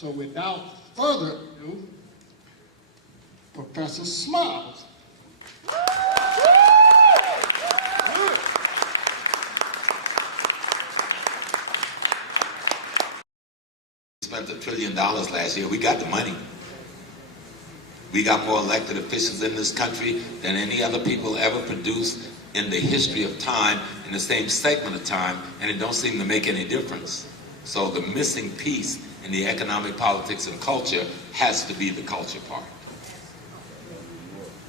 So without further ado, Professor Smiles. Spent $1 trillion last year. We got the money. We got more elected officials in this country than any other people ever produced in the history of time, in the same segment of time, and it don't seem to make any difference. So the missing piece in the economic, politics, and culture has to be the culture part.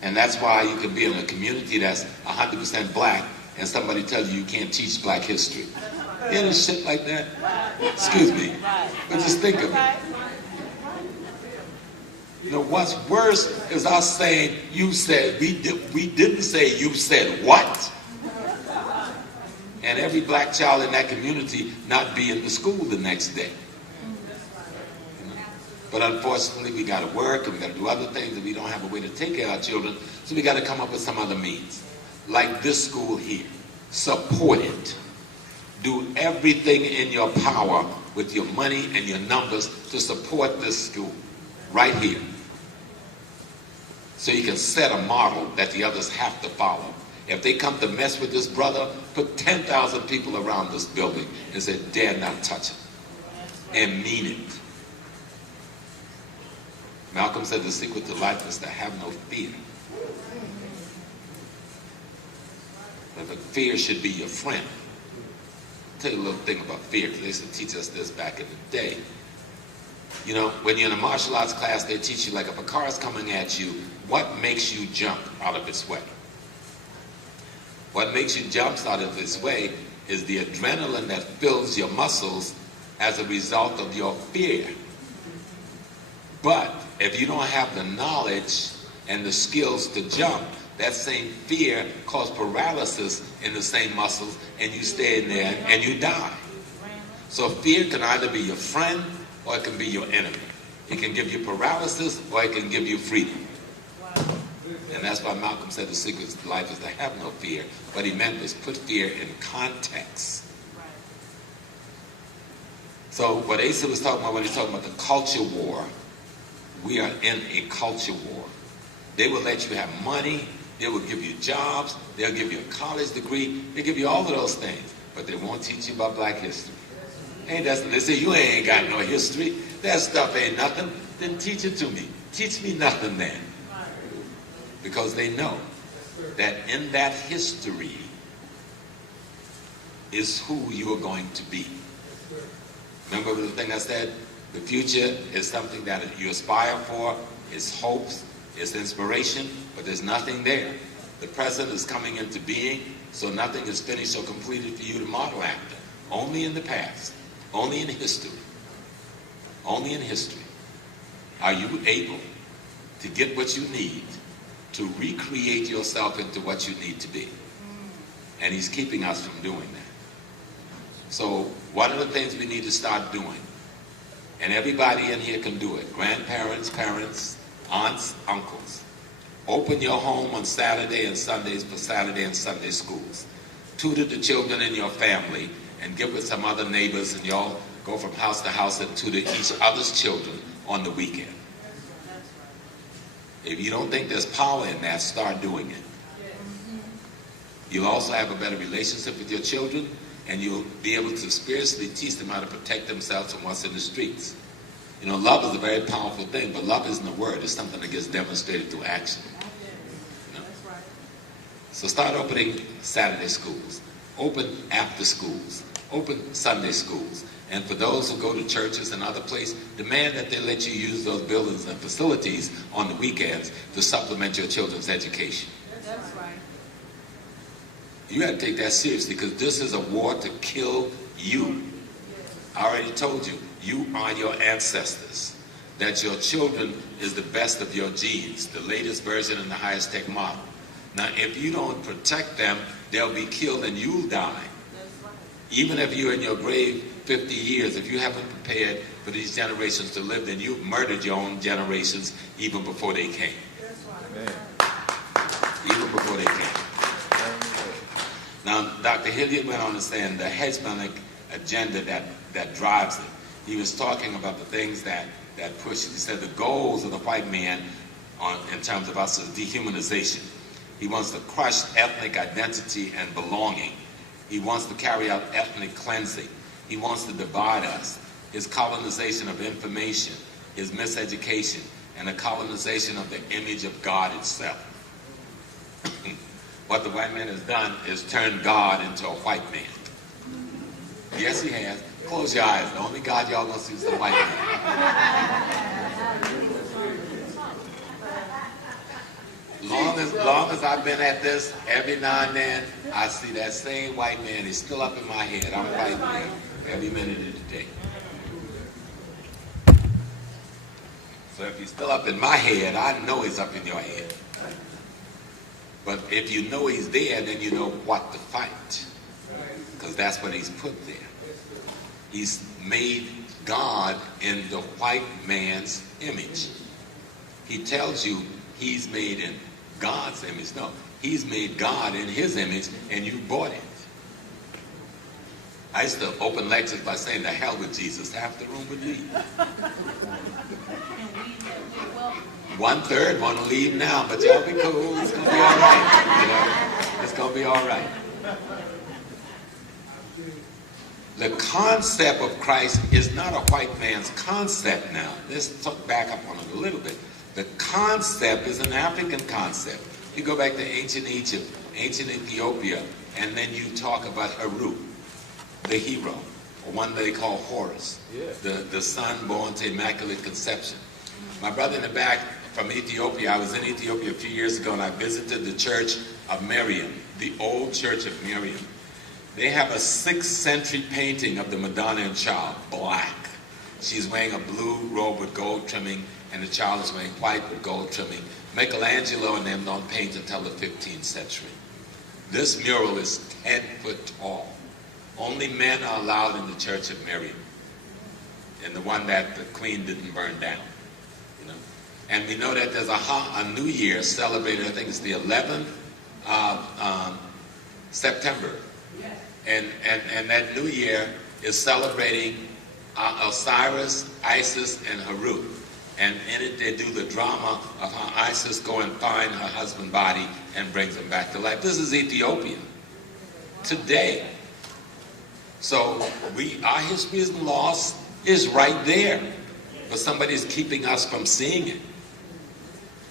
And that's why you can be in a community that's 100% black and somebody tells you can't teach black history. You know shit like that? Excuse me. But just think of it. You know, what's worse is us saying, you said, we didn't say you said what? And every black child in that community not be in the school the next day. But unfortunately, we got to work and we got to do other things and we don't have a way to take care of our children, so we got to come up with some other means. Like this school here. Support it. Do everything in your power with your money and your numbers to support this school right here. So you can set a model that the others have to follow. If they come to mess with this brother, put 10,000 people around this building and say, dare not touch him. And mean it. Malcolm said the secret to life is to have no fear. But fear should be your friend. I'll tell you a little thing about fear, because they used to teach us this back in the day. You know, when you're in a martial arts class, they teach you, like, if a car is coming at you, what makes you jump out of its way? What makes you jump out of its way is the adrenaline that fills your muscles as a result of your fear. But if you don't have the knowledge and the skills to jump, that same fear causes paralysis in the same muscles, and you stay in there and you die. So fear can either be your friend or it can be your enemy. It can give you paralysis or it can give you freedom. And that's why Malcolm said the secret to life is to have no fear. What he meant was put fear in context. So what Asa was talking about when he's talking about the culture war, we are in a culture war. They will let you have money, they will give you jobs, they'll give you a college degree, they'll give you all of those things, but they won't teach you about black history. They say, you ain't got no history, that stuff ain't nothing, then teach it to me. Teach me nothing then. Because they know that in that history is who you are going to be. Remember the thing I said? The future is something that you aspire for, it's hopes, it's inspiration, but there's nothing there. The present is coming into being, so nothing is finished or completed for you to model after. Only in the past, only in history. Only in history are you able to get what you need to recreate yourself into what you need to be. And he's keeping us from doing that. So one of the things we need to start doing, and everybody in here can do it, grandparents, parents, aunts, uncles, open your home on Saturday and Sundays for Saturday and Sunday schools. Tutor the children in your family and give with some other neighbors, and y'all go from house to house and tutor each other's children on the weekend. If you don't think there's power in that, start doing it. You'll also have a better relationship with your children, and you'll be able to spiritually teach them how to protect themselves from what's in the streets. You know, love is a very powerful thing, but love isn't a word. It's something that gets demonstrated through action. You know? So start opening Saturday schools, open after schools, open Sunday schools. And for those who go to churches and other places, demand that they let you use those buildings and facilities on the weekends to supplement your children's education. That's right. You got to take that seriously, because this is a war to kill you. I already told you, you are your ancestors. That your children is the best of your genes, the latest version and the highest tech model. Now, if you don't protect them, they'll be killed and you'll die. Even if you're in your grave 50 years, if you haven't prepared for these generations to live, then you've murdered your own generations even before they came. Even before they came. Now, Dr. Hilliard went on to say the hegemonic agenda that drives it He was talking about the things that push it. He said the goals of the white man in terms of us is dehumanization. He wants to crush ethnic identity and belonging. He wants to carry out ethnic cleansing. He wants to divide us. His colonization of information, his miseducation, and the colonization of the image of God itself. What the white man has done is turned God into a white man. Yes, he has. Close your eyes. The only God y'all gonna see is the white man. Long as I've been at this, every now and then, I see that same white man. He's still up in my head. I'm fighting him every minute of the day. So if he's still up in my head, I know he's up in your head. But if you know he's there, then you know what to fight. Because that's what he's put there. He's made God in the white man's image. He tells you he's made in God's image. No, he's made God in his image, and you bought it. I used to open lectures by saying, "The hell with Jesus, half the room would leave." 1/3 want to leave now, but y'all be cool. It's gonna be all right. You know, it's gonna be all right. The concept of Christ is not a white man's concept now. Let's back up on it a little bit. The concept is an African concept. You go back to ancient Egypt, ancient Ethiopia, and then you talk about Haru, the hero, or one they call Horus, the son born to Immaculate Conception. My brother in the back from Ethiopia, I was in Ethiopia a few years ago, and I visited the church of Miriam, the old church of Miriam. They have a 6th century painting of the Madonna and Child, black. She's wearing a blue robe with gold trimming, and the child is wearing white with gold trimming. Michelangelo and them don't paint until the 15th century. This mural is 10 foot tall. Only men are allowed in the church of Miriam, and the one that the queen didn't burn down. You know, and we know that there's a New Year celebrated. I think it's the 11th of September. And that New Year is celebrating Osiris, Isis, and Haru. And in it they do the drama of how Isis go and find her husband's body and brings him back to life. This is Ethiopia today. So our history is lost, is right there. But somebody's keeping us from seeing it.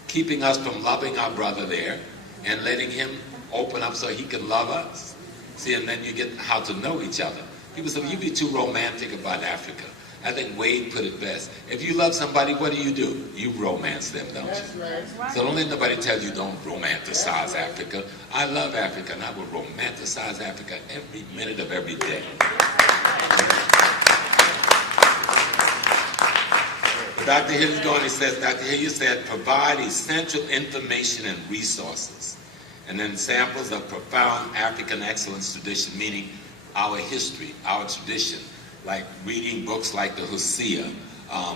Keeping us from loving our brother there and letting him open up so he can love us. See, and then you get how to know each other. People say, you be too romantic about Africa. I think Wade put it best. If you love somebody, what do? You romance them, don't you? That's right. So don't let nobody tell you don't romanticize Africa. I love Africa, and I will romanticize Africa every minute of every day. But Dr. Hill is going, he says, Dr. Hill, you said, provide essential information and resources. And then samples of profound African excellence tradition, meaning our history, our tradition, like reading books like the Hosea,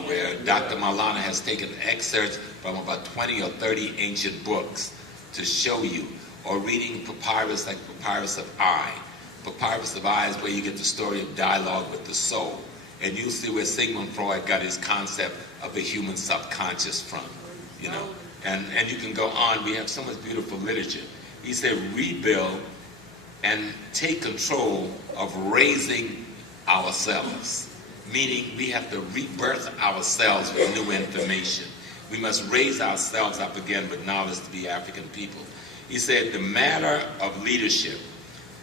where Dr. Malana has taken excerpts from about 20 or 30 ancient books to show you, or reading papyrus like Papyrus of I. Papyrus of I is where you get the story of dialogue with the soul. And you see where Sigmund Freud got his concept of the human subconscious from, you know. And you can go on. We have so much beautiful literature. He said, rebuild and take control of raising ourselves. Meaning we have to rebirth ourselves with new information. We must raise ourselves up again with knowledge to be African people. He said, the matter of leadership,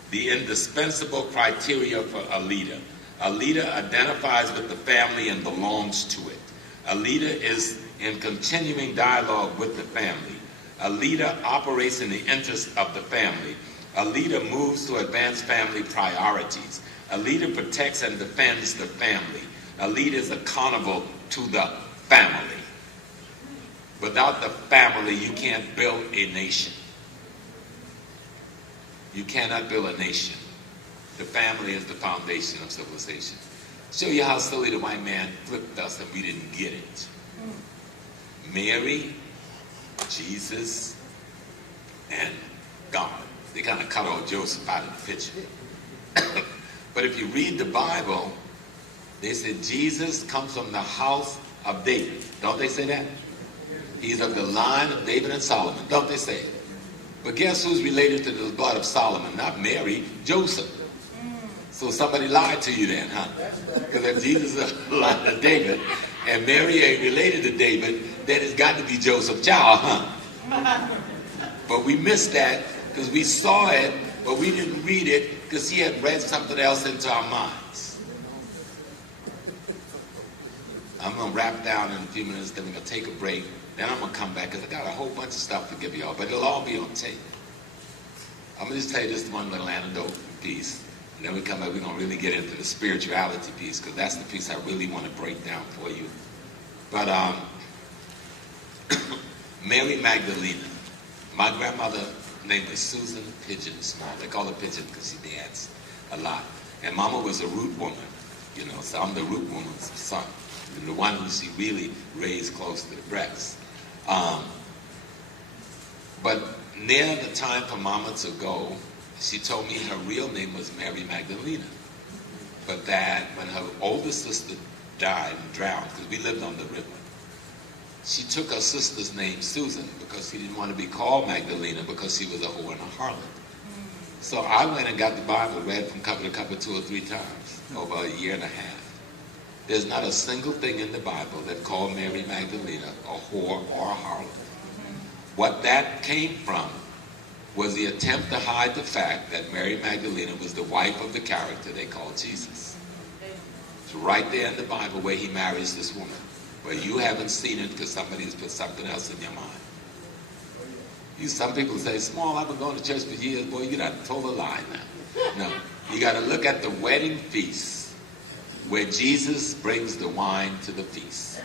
the indispensable criteria for a leader. A leader identifies with the family and belongs to it. A leader is in continuing dialogue with the family. A leader operates in the interest of the family. A leader moves to advance family priorities. A leader protects and defends the family. A leader is accountable to the family. Without the family, you can't build a nation. You cannot build a nation. The family is the foundation of civilization. Show you how silly the white man flipped us and we didn't get it. Mary, Jesus, and God. They kind of cut old Joseph out of the picture. But if you read the Bible, They said Jesus comes from the house of David. Don't they say that? He's of the line of David and Solomon. Don't they say it? But guess who's related to the blood of Solomon? Not Mary, Joseph. So somebody lied to you then, huh? Because if Jesus is of the line of David and Mary ain't related to David, then it's got to be Joseph's child, huh? But we missed that because we saw it, but we didn't read it because he had read something else into our minds. I'm going to wrap down in a few minutes, then we're going to take a break. Then I'm going to come back because I got a whole bunch of stuff to give y'all, but it'll all be on tape. I'm going to just tell you this one little anecdote piece. And then we come back, we're going to really get into the spirituality piece because that's the piece I really want to break down for you. But Mary Magdalene, my grandmother name was Susan Pigeon Small. They call her Pigeon because she danced a lot. And Mama was a root woman, you know, so I'm the root woman's son. And the one who she really raised close to the breast. But near the time for Mama to go, she told me her real name was Mary Magdalena. But that when her older sister died and drowned, because we lived on the river, she took her sister's name Susan because she didn't want to be called Magdalena because she was a whore and a harlot. So I went and got the Bible, read from cover to cover 2 or 3 times over a year and a half. There's not a single thing in the Bible that called Mary Magdalena a whore or a harlot. What that came from was the attempt to hide the fact that Mary Magdalena was the wife of the character they called Jesus. It's right there in the Bible where he marries this woman. But you haven't seen it because somebody has put something else in your mind. Some people say, Small, I've been going to church for years. Boy, you done told a lie now. No, you got to look at the wedding feast where Jesus brings the wine to the feast.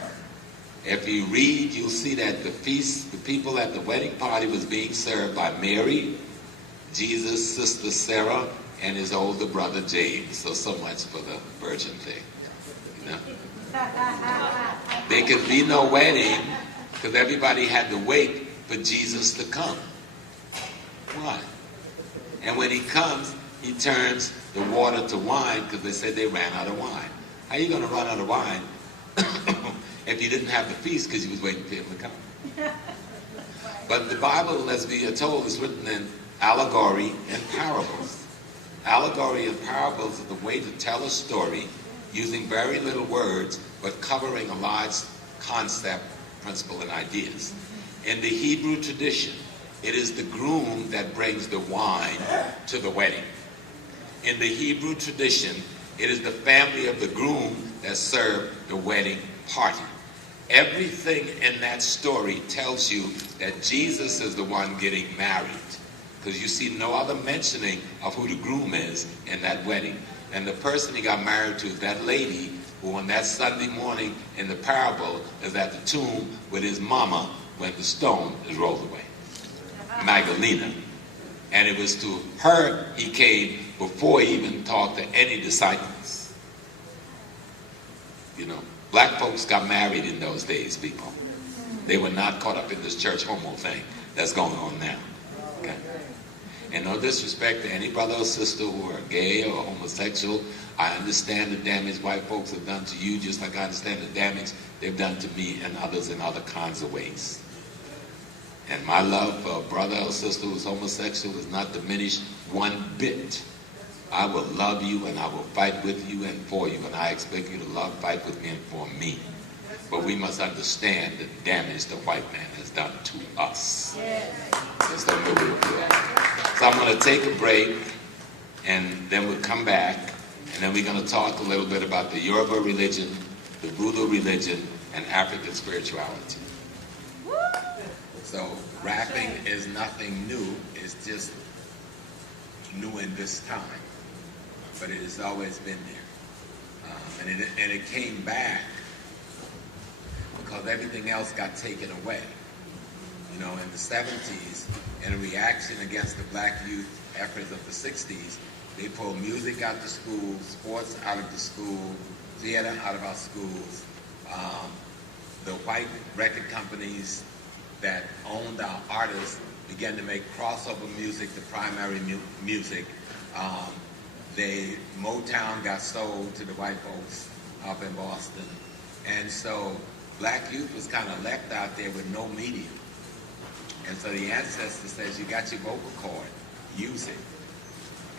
If you read, you'll see that the feast, the people at the wedding party was being served by Mary, Jesus' sister Sarah, and his older brother James. So much for the virgin thing. You know? There could be no wedding because everybody had to wait for Jesus to come. Why? And when he comes, he turns the water to wine because they said they ran out of wine. How are you going to run out of wine if you didn't have the feast because you was waiting for him to come? But the Bible, as we are told, is written in allegory and parables. Allegory and parables are the way to tell a story using very little words but covering a large concept, principle, and ideas. In the Hebrew tradition, it is the groom that brings the wine to the wedding. In the Hebrew tradition, it is the family of the groom that serve the wedding party. Everything in that story tells you that Jesus is the one getting married, because you see no other mentioning of who the groom is in that wedding. And the person he got married to is that lady who on that Sunday morning in the parable is at the tomb with his mama when the stone is rolled away. Magdalena. And it was to her he came before he even talked to any disciples. You know, black folks got married in those days, people. They were not caught up in this church homo thing that's going on now. Okay? And no disrespect to any brother or sister who are gay or homosexual. I understand the damage white folks have done to you, just like I understand the damage they've done to me and others in other kinds of ways. And my love for a brother or sister who's homosexual is not diminished one bit. I will love you and I will fight with you and for you, and I expect you to love, fight with me and for me. But we must understand the damage the white man has done to us. That's the way we feel. So I'm going to take a break, and then we'll come back, and then we're going to talk a little bit about the Yoruba religion, the Voodoo religion, and African spirituality. So rapping is nothing new. It's just new in this time. But it has always been there. And it came back because everything else got taken away. You know, in the 70s, in a reaction against the black youth efforts of the 60s, they pulled music out of schools, sports out of the school, theater out of our schools. The white record companies that owned our artists began to make crossover music the primary music. Motown got sold to the white folks. up in Boston. And so black youth was kind of left out there with no medium. And so the ancestor says, you got your vocal cord, use it.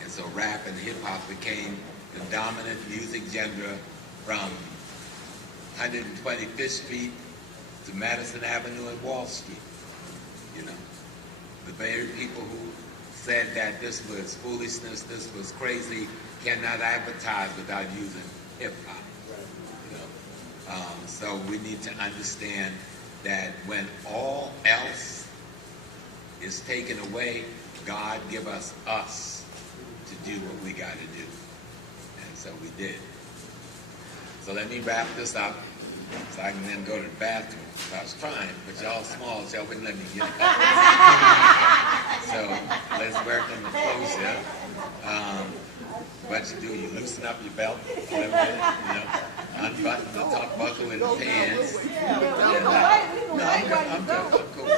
And so rap and hip hop became the dominant music genre from 125th Street to Madison Avenue and Wall Street. You know, the very people who said that this was foolishness, this was crazy, cannot advertise without using hip hop. You know, so we need to understand that when all else is taken away, God give us to do what we got to do. And so we did. So let me wrap this up so I can then go to the bathroom. I was trying, but y'all small, so y'all wouldn't let me get up. So let's work on the closure. What you do, you loosen up your belt a little bit, you know, unbutton the top buckle in the pants. No, I'm cool.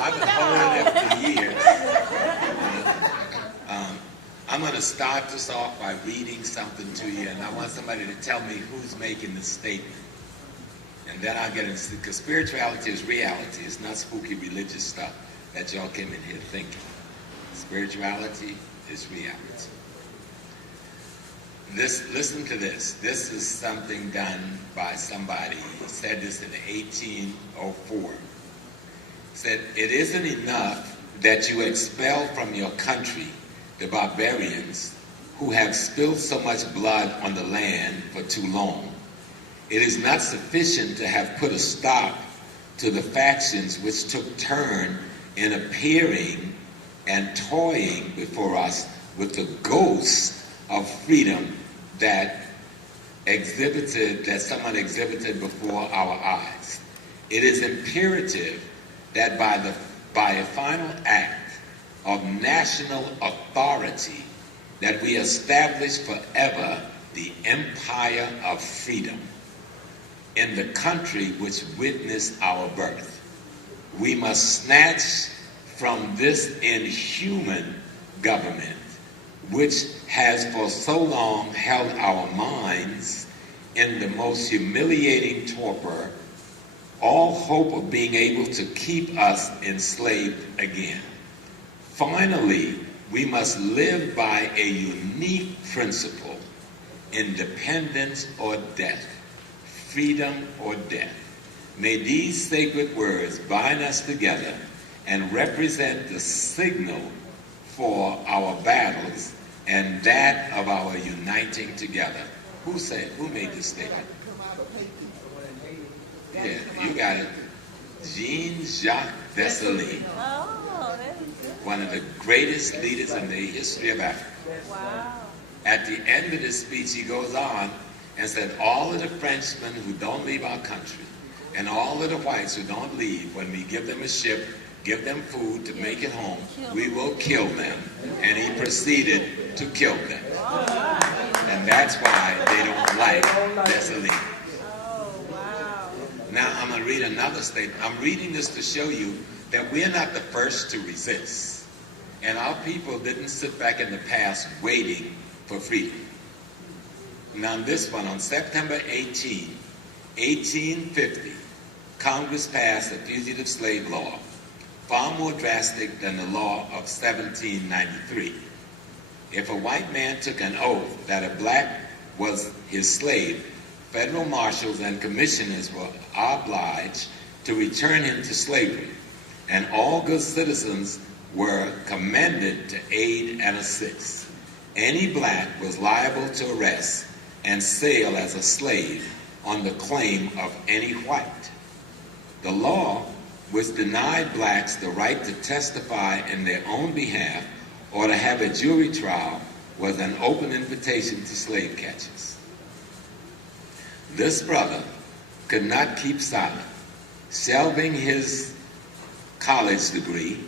I've been holding it for years. I'm going to start this off by reading something to you, and I want somebody to tell me who's making the statement. And then I'll get into, because spirituality is reality. It's not spooky religious stuff that y'all came in here thinking. Spirituality is reality. Listen to this. This is something done by somebody. He said this in 1804. He said, it isn't enough that you expel from your country the barbarians who have spilled so much blood on the land for too long. It is not sufficient to have put a stop to the factions which took turn in appearing and toying before us with the ghost of freedom that someone exhibited before our eyes. It is imperative that by a final act of national authority that we establish forever the empire of freedom in the country which witnessed our birth. We must snatch from this inhuman government, which has for so long held our minds in the most humiliating torpor, all hope of being able to keep us enslaved again. Finally, we must live by a unique principle: independence or death, freedom or death. May these sacred words bind us together and represent the signal for our battles and that of our uniting together. Who made this statement? Yeah, you got it. Jean-Jacques Dessalines. One of the greatest leaders in the history of Africa. Wow. At the end of this speech, he goes on and said, all of the Frenchmen who don't leave our country and all of the whites who don't leave, when we give them a ship, give them food to make it home, we will kill them. And he proceeded to kill them. And that's why they don't like Dessalines. Oh, wow. Now I'm going to read another statement. I'm reading this to show you that we're not the first to resist. And our people didn't sit back in the past waiting for freedom. Now this one, on September 18, 1850, Congress passed a fugitive slave law, far more drastic than the law of 1793. If a white man took an oath that a black was his slave, federal marshals and commissioners were obliged to return him to slavery, and all good citizens were commended to aid and assist. Any black was liable to arrest and sale as a slave on the claim of any white. The law, which denied blacks the right to testify in their own behalf or to have a jury trial, was an open invitation to slave catchers. This brother could not keep silent. Shelving his college degree,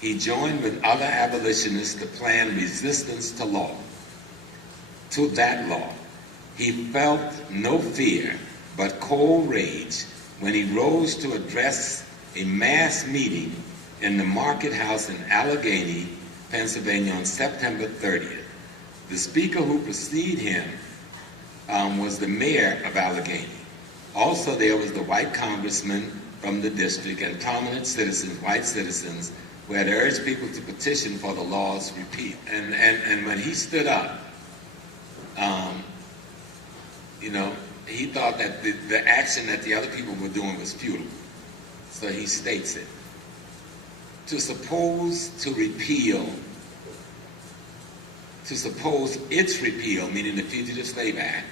he joined with other abolitionists to plan resistance to that law. He felt no fear but cold rage when he rose to address a mass meeting in the Market House in Allegheny, Pennsylvania on September 30th. The speaker who preceded him was the mayor of Allegheny. Also, there was the white congressman from the district and prominent citizens, white citizens, who had urged people to petition for the law's repeal. And when he stood up, he thought that the action that the other people were doing was futile. So he states it. To suppose its repeal, meaning the Fugitive Slave Act,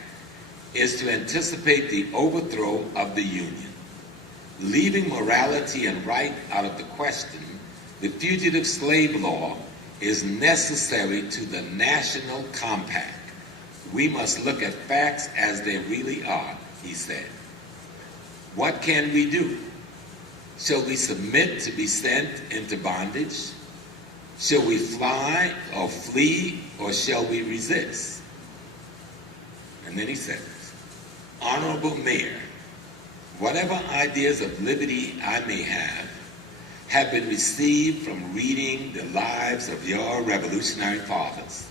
is to anticipate the overthrow of the Union. Leaving morality and right out of the question, the Fugitive Slave Law is necessary to the national compact. We must look at facts as they really are, he said. What can we do? Shall we submit to be sent into bondage? Shall we fly or flee, or shall we resist? And then he says, Honorable Mayor, whatever ideas of liberty I may have been received from reading the lives of your revolutionary fathers.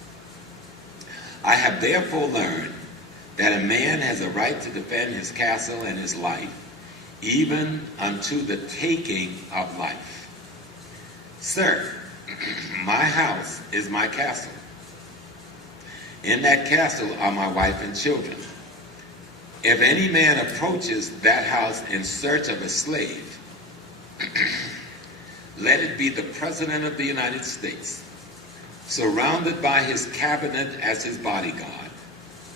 I have therefore learned that a man has a right to defend his castle and his life, even unto the taking of life. Sir, my house is my castle. In that castle are my wife and children. If any man approaches that house in search of a slave, let it be the President of the United States, surrounded by his cabinet as his bodyguard,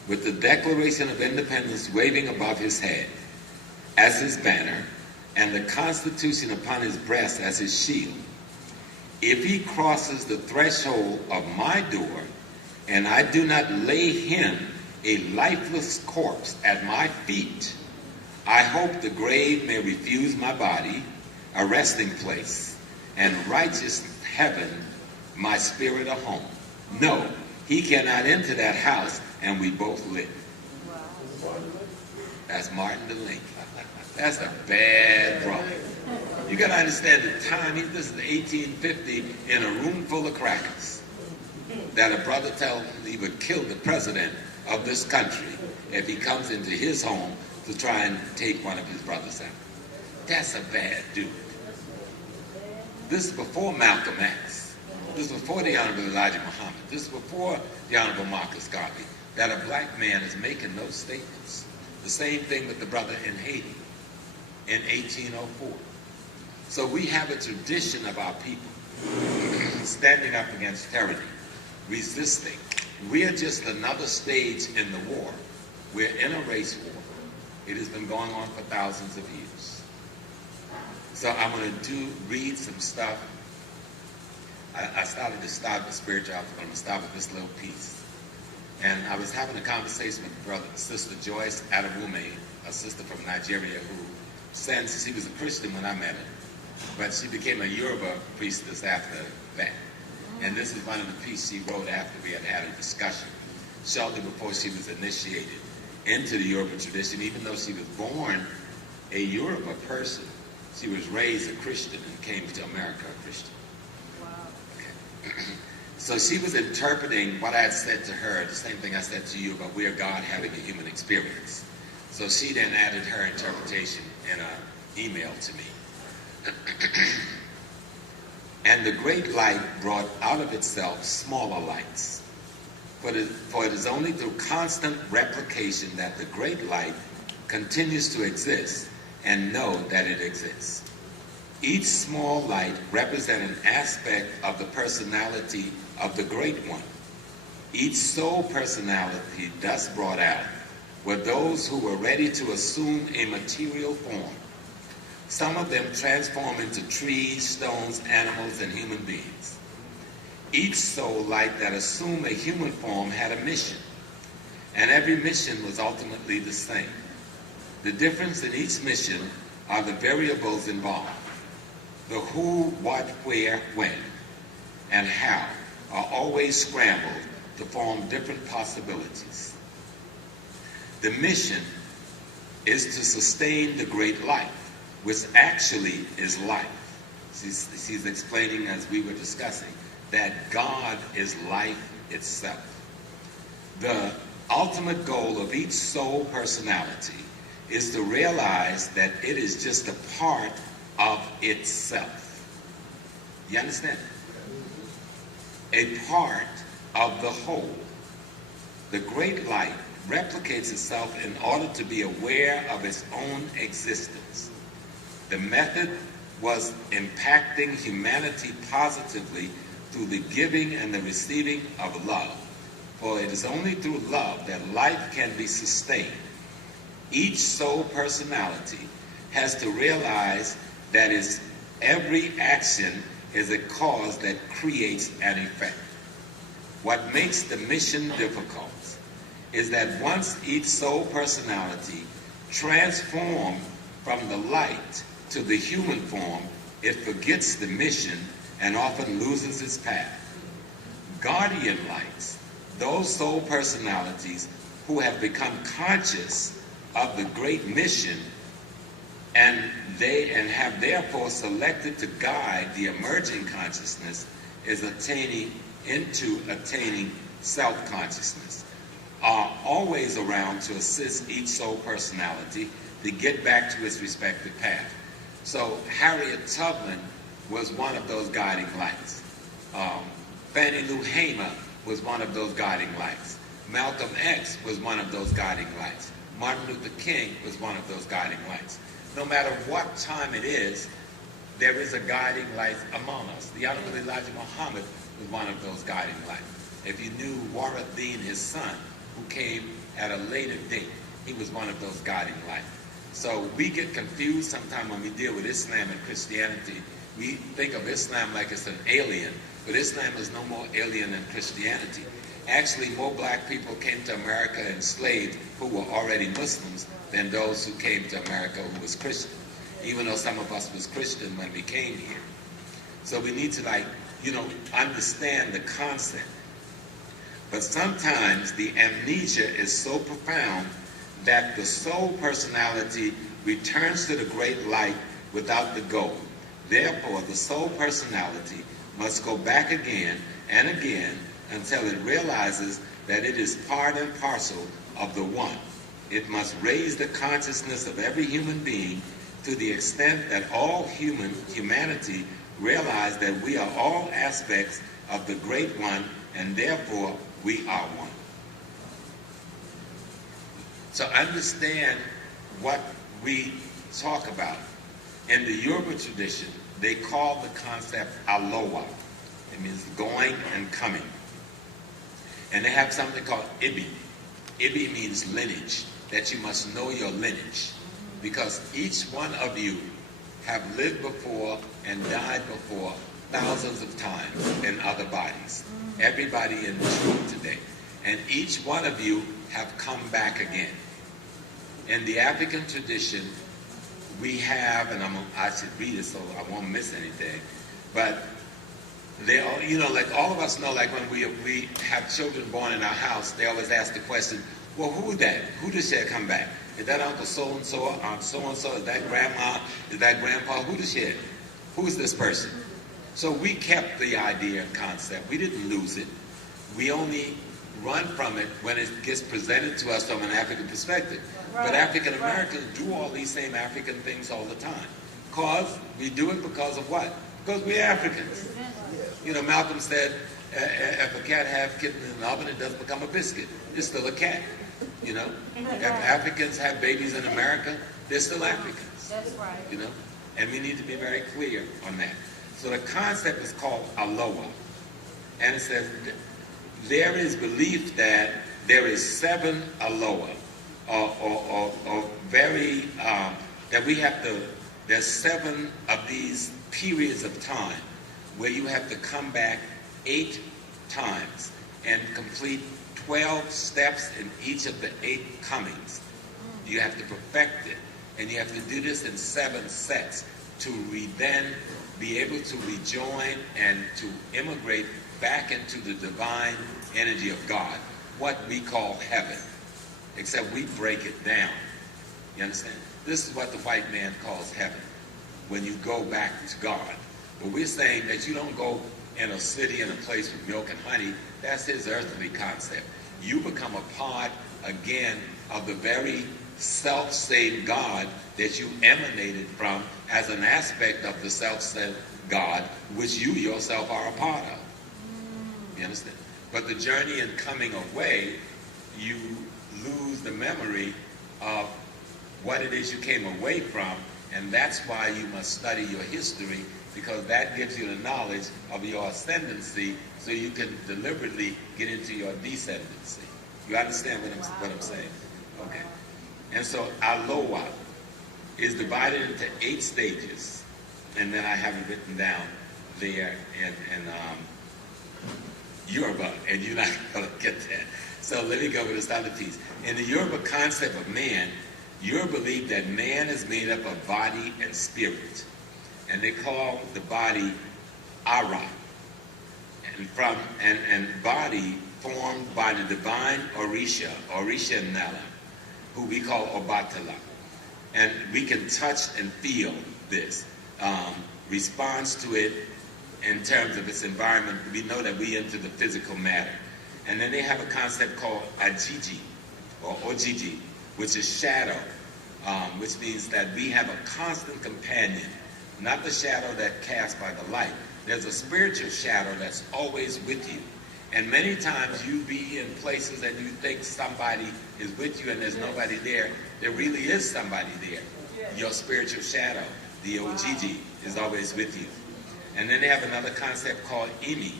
with the Declaration of Independence waving above his head as his banner, and the Constitution upon his breast as his shield. If he crosses the threshold of my door, and I do not lay him a lifeless corpse at my feet, I hope the grave may refuse my body a resting place, and righteous heaven my spirit a home. No, he cannot enter that house, and we both live. Wow. That's Martin the Link. That's a bad brother. You got to understand the time. This is 1850 in a room full of crackers. That a brother told him he would kill the president of this country if he comes into his home to try and take one of his brothers out. That's a bad dude. This is before Malcolm X. This is before the Honorable Elijah Muhammad. This is before the Honorable Marcus Garvey. That a black man is making those statements. The same thing with the brother in Haiti in 1804. So we have a tradition of our people standing up against tyranny, resisting. We are just another stage in the war. We're in a race war. It has been going on for thousands of years. So I'm going to read some stuff. I started to start with spirituality, but I'm going to start with this little piece. And I was having a conversation with Sister Joyce Adewume, a sister from Nigeria who since she was a Christian when I met her, but she became a Yoruba priestess after that. And this is one of the pieces she wrote after we had had a discussion, shortly before she was initiated into the Yoruba tradition. Even though she was born a Yoruba person, she was raised a Christian and came to America a Christian. Wow. Okay. So she was interpreting what I had said to her, the same thing I said to you about we are God having a human experience. So she then added her interpretation in an email to me. And the great light brought out of itself smaller lights. For it is only through constant replication that the great light continues to exist and know that it exists. Each small light represents an aspect of the personality of the great one. Each soul personality thus brought out were those who were ready to assume a material form. Some of them transform into trees, stones, animals, and human beings. Each soul light that assumed a human form had a mission, and every mission was ultimately the same. The difference in each mission are the variables involved. The who, what, where, when, and how are always scrambled to form different possibilities. The mission is to sustain the great light, which actually is life. She's explaining, as we were discussing, that God is life itself. The ultimate goal of each soul personality is to realize that it is just a part of itself. You understand? A part of the whole. The great light replicates itself in order to be aware of its own existence. The method was impacting humanity positively through the giving and the receiving of love. For it is only through love that life can be sustained. Each soul personality has to realize that every action is a cause that creates an effect. What makes the mission difficult is that once each soul personality transforms from the light to the human form, it forgets the mission and often loses its path. Guardian lights, those soul personalities who have become conscious of the great mission and have therefore selected to guide the emerging consciousness, is attaining self-consciousness, are always around to assist each soul personality to get back to its respective path. So Harriet Tubman was one of those guiding lights. Fannie Lou Hamer was one of those guiding lights. Malcolm X was one of those guiding lights. Martin Luther King was one of those guiding lights. No matter what time it is, there is a guiding light among us. The Honorable Elijah Muhammad was one of those guiding lights. If you knew Waratheen, his son, who came at a later date, he was one of those guiding lights. So we get confused sometimes when we deal with Islam and Christianity. We think of Islam like it's an alien, but Islam is no more alien than Christianity. Actually, more black people came to America enslaved who were already Muslims than those who came to America who was Christian, even though some of us was Christian when we came here. So we need to understand the concept. But sometimes the amnesia is so profound that the soul personality returns to the great light without the goal. Therefore, the soul personality must go back again and again until it realizes that it is part and parcel of the one. It must raise the consciousness of every human being to the extent that all humanity realize that we are all aspects of the great one, and therefore we are one. So understand what we talk about. In the Yoruba tradition, they call the concept aloha. It means going and coming. And they have something called ibi. Ibi means lineage, that you must know your lineage. Because each one of you have lived before and died before thousands of times in other bodies. Everybody in this room today. And each one of you have come back again. In the African tradition, we have, and I should read it so I won't miss anything, but they all, like all of us know, like when we have children born in our house, they always ask the question, well, who is that? Who does that come back? Is that Uncle so-and-so, Aunt so-and-so? Is that Grandma? Is that Grandpa? Who does that? Who is this person? So we kept the idea and concept. We didn't lose it. We only run from it when it gets presented to us from an African perspective. Right. But African Americans do all these same African things all the time. We do it because of what? Because we're Africans. Malcolm said, if a cat have kittens in the oven, it doesn't become a biscuit. It's still a cat. If Africans have babies in America, they're still Africans. That's right. And we need to be very clear on that. So the concept is called aloha. And it says, there is belief that there is 7 aloha, that we have to, there's 7 of these periods of time where you have to come back 8 times and complete 12 steps in each of the 8 comings. You have to perfect it. And you have to do this in 7 sets to then be able to rejoin and to immigrate back into the divine energy of God, what we call heaven, except we break it down. You understand? This is what the white man calls heaven, when you go back to God. But we're saying that you don't go in a city, in a place with milk and honey. That's his earthly concept. you become a part, again, of the very self-same God that you emanated from as an aspect of the self-same God, which you yourself are a part of. You understand? But the journey in coming away, you lose the memory of what it is you came away from, and that's why you must study your history, because that gives you the knowledge of your ascendancy, so you can deliberately get into your descendancy. You understand what I'm saying? Okay. And so Aloha is divided into 8 stages, and then I have it written down there in Yoruba, and you're not going to get that. So let me go with this other piece. In the Yoruba concept of man, you believe that man is made up of body and spirit, and they call the body Ara, and body formed by the divine Orisha Nala, who we call Obatala. And we can touch and feel this, response to it in terms of its environment. We know that we enter the physical matter. And then they have a concept called Ajiji, or Ojiji, which is shadow, which means that we have a constant companion, not the shadow that cast by the light. There's a spiritual shadow that's always with you. And many times you be in places and you think somebody is with you and there's nobody there. There really is somebody there. Your spiritual shadow, the Ojiji, is always with you. And then they have another concept called Imi,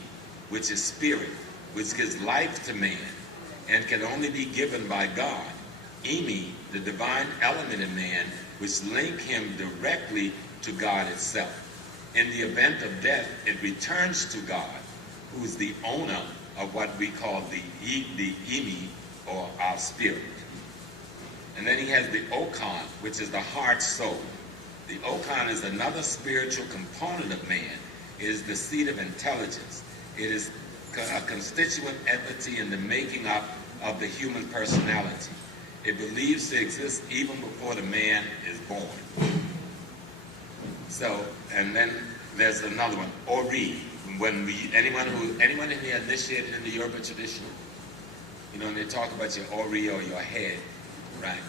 which is spirit, which gives life to man and can only be given by God. Imi, the divine element in man, which link him directly to God itself. In the event of death, it returns to God, who is the owner of what we call the Imi, or our spirit. And then he has the Okan, which is the heart soul. The Okan is another spiritual component of man. It is the seat of intelligence. It is a constituent entity in the making up of the human personality. It believes to exist even before the man is born. So, and then there's another one, Ori. When anyone in here initiated in the Yoruba tradition, you know, and they talk about your Ori, or your head, right?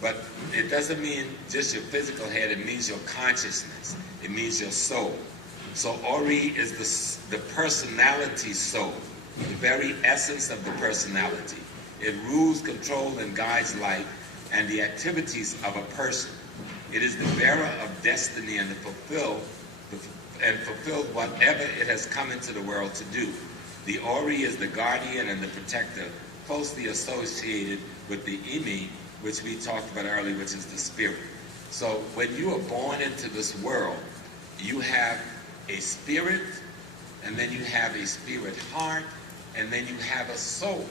But it doesn't mean just your physical head, it means your consciousness. It means your soul. So Ori is the personality soul, the very essence of the personality. It rules, controls, and guides life and the activities of a person. It is the bearer of destiny and fulfills whatever it has come into the world to do. The Ori is the guardian and the protector, closely associated with the Imi, which we talked about earlier, which is the spirit. So when you are born into this world, you have a spirit, and then you have a spirit heart, and then you have a soul.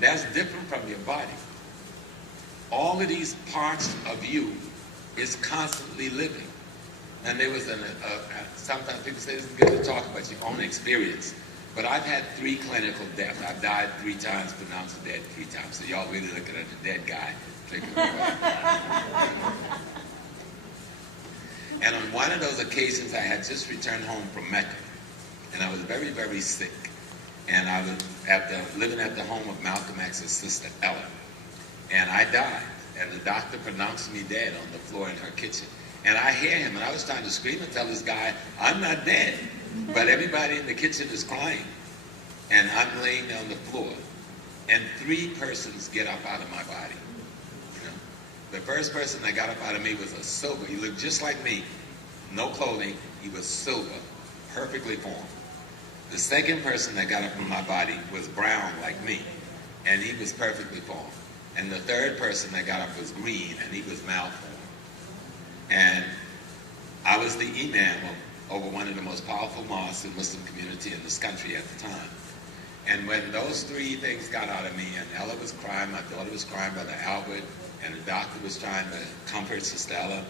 That's different from your body. All of these parts of you is constantly living. And there was sometimes people say it's good to talk about your own experience, but I've had 3 clinical deaths. I've died 3 times, pronounced dead 3 times. So y'all really looking at the dead guy drinking water. And on one of those occasions, I had just returned home from Mecca, and I was very, very sick. And I was living at the home of Malcolm X's sister, Ella. And I died, and the doctor pronounced me dead on the floor in her kitchen. And I hear him, and I was trying to scream and tell this guy, I'm not dead. But everybody in the kitchen is crying. And I'm laying on the floor. And 3 persons get up out of my body. You know? The first person that got up out of me was a silver. He looked just like me. No clothing. He was silver. Perfectly formed. The second person that got up from my body was brown like me. And he was perfectly formed. And the third person that got up was green, and he was malformed. And I was the imam over one of the most powerful mosques in the Muslim community in this country at the time. And when those 3 things got out of me, and Ella was crying, my daughter was crying, Brother Albert, and the doctor was trying to comfort Sister Ella,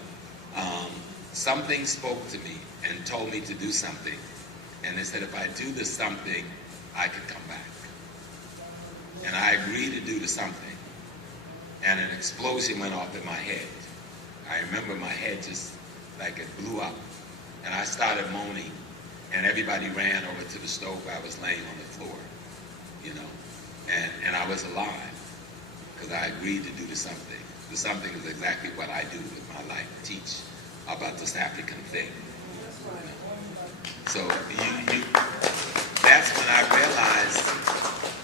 something spoke to me and told me to do something. And they said, if I do this something, I could come back. And I agreed to do the something. And an explosion went off in my head. I remember my head just like it blew up. And I started moaning. And everybody ran over to the stove where I was laying on the floor, you know. And I was alive because I agreed to do the something. The something is exactly what I do with my life, teach about this African thing. So that's when I realized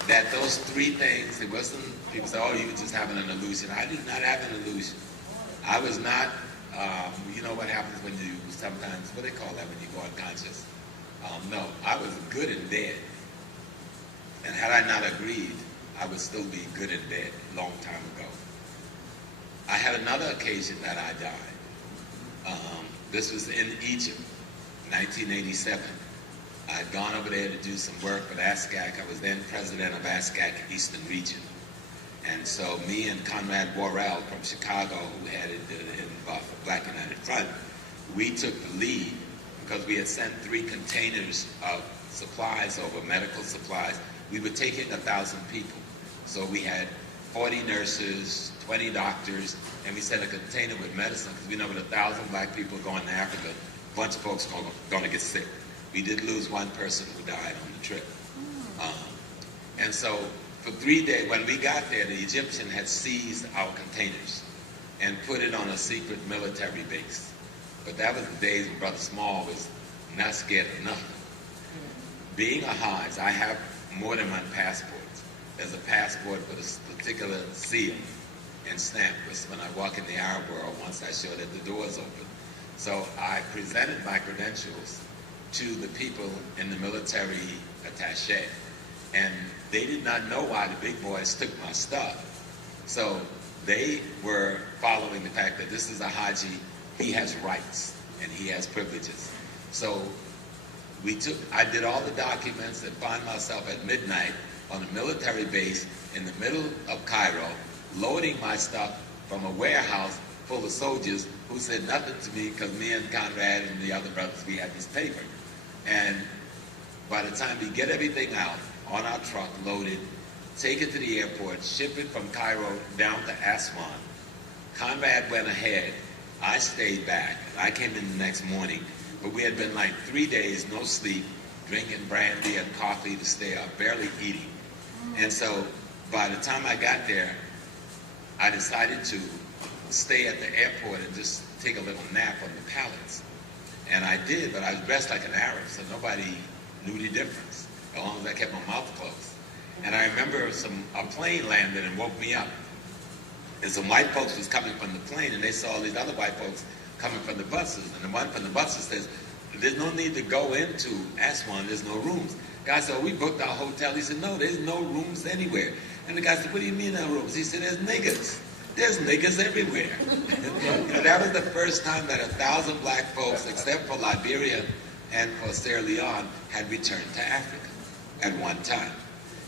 that those three things, it wasn't, people say, oh, you were just having an illusion. I did not have an illusion. I was not, you know what happens when you sometimes, what do they call that when you go unconscious? No, I was good and dead. And had I not agreed, I would still be good and dead a long time ago. I had another occasion that I died. This was in Egypt, 1987. I had gone over there to do some work with ASCAC. I was then president of ASCAC Eastern Region. And so me and Conrad Worrell from Chicago, who headed the Black United Front, we took the lead because we had sent 3 containers of supplies over, medical supplies. We were taking 1,000 people. So we had 40 nurses, 20 doctors, and we sent a container with medicine because we know with 1,000 black people going to Africa, a bunch of folks are going to get sick. We did lose one person who died on the trip. And so for 3 days, when we got there, the Egyptian had seized our containers and put it on a secret military base. But that was the days when Brother Small was not scared of nothing. Being a Hajj, I have more than one passport. There's a passport with a particular seal and stamp, which when I walk in the Arab world, once I show that the door's open. So I presented my credentials to the people in the military attaché. And they did not know why the big boys took my stuff. So they were following the fact that this is a Haji, he has rights and he has privileges. So I did all the documents and found myself at midnight on a military base in the middle of Cairo, loading my stuff from a warehouse full of soldiers who said nothing to me because me and Conrad and the other brothers, we had this paper. And by the time we get everything out on our truck, loaded, take it to the airport, ship it from Cairo down to Aswan, Conrad went ahead, I stayed back. I came in the next morning, but we had been like 3 days, no sleep, drinking brandy and coffee to stay up, barely eating. And so by the time I got there, I decided to stay at the airport and just take a little nap on the pallets. And I did, but I was dressed like an Arab, so nobody knew the difference, as long as I kept my mouth closed. And I remember a plane landed and woke me up. And some white folks was coming from the plane, and they saw all these other white folks coming from the buses. And the one from the buses says, there's no need to go into Aswan, there's no rooms. Guy said, we booked our hotel. He said, no, there's no rooms anywhere. And the guy said, what do you mean no rooms? He said, there's niggas. There's niggas everywhere. You know, that was the first time that 1,000 black folks, except for Liberia and for Sierra Leone, had returned to Africa at one time.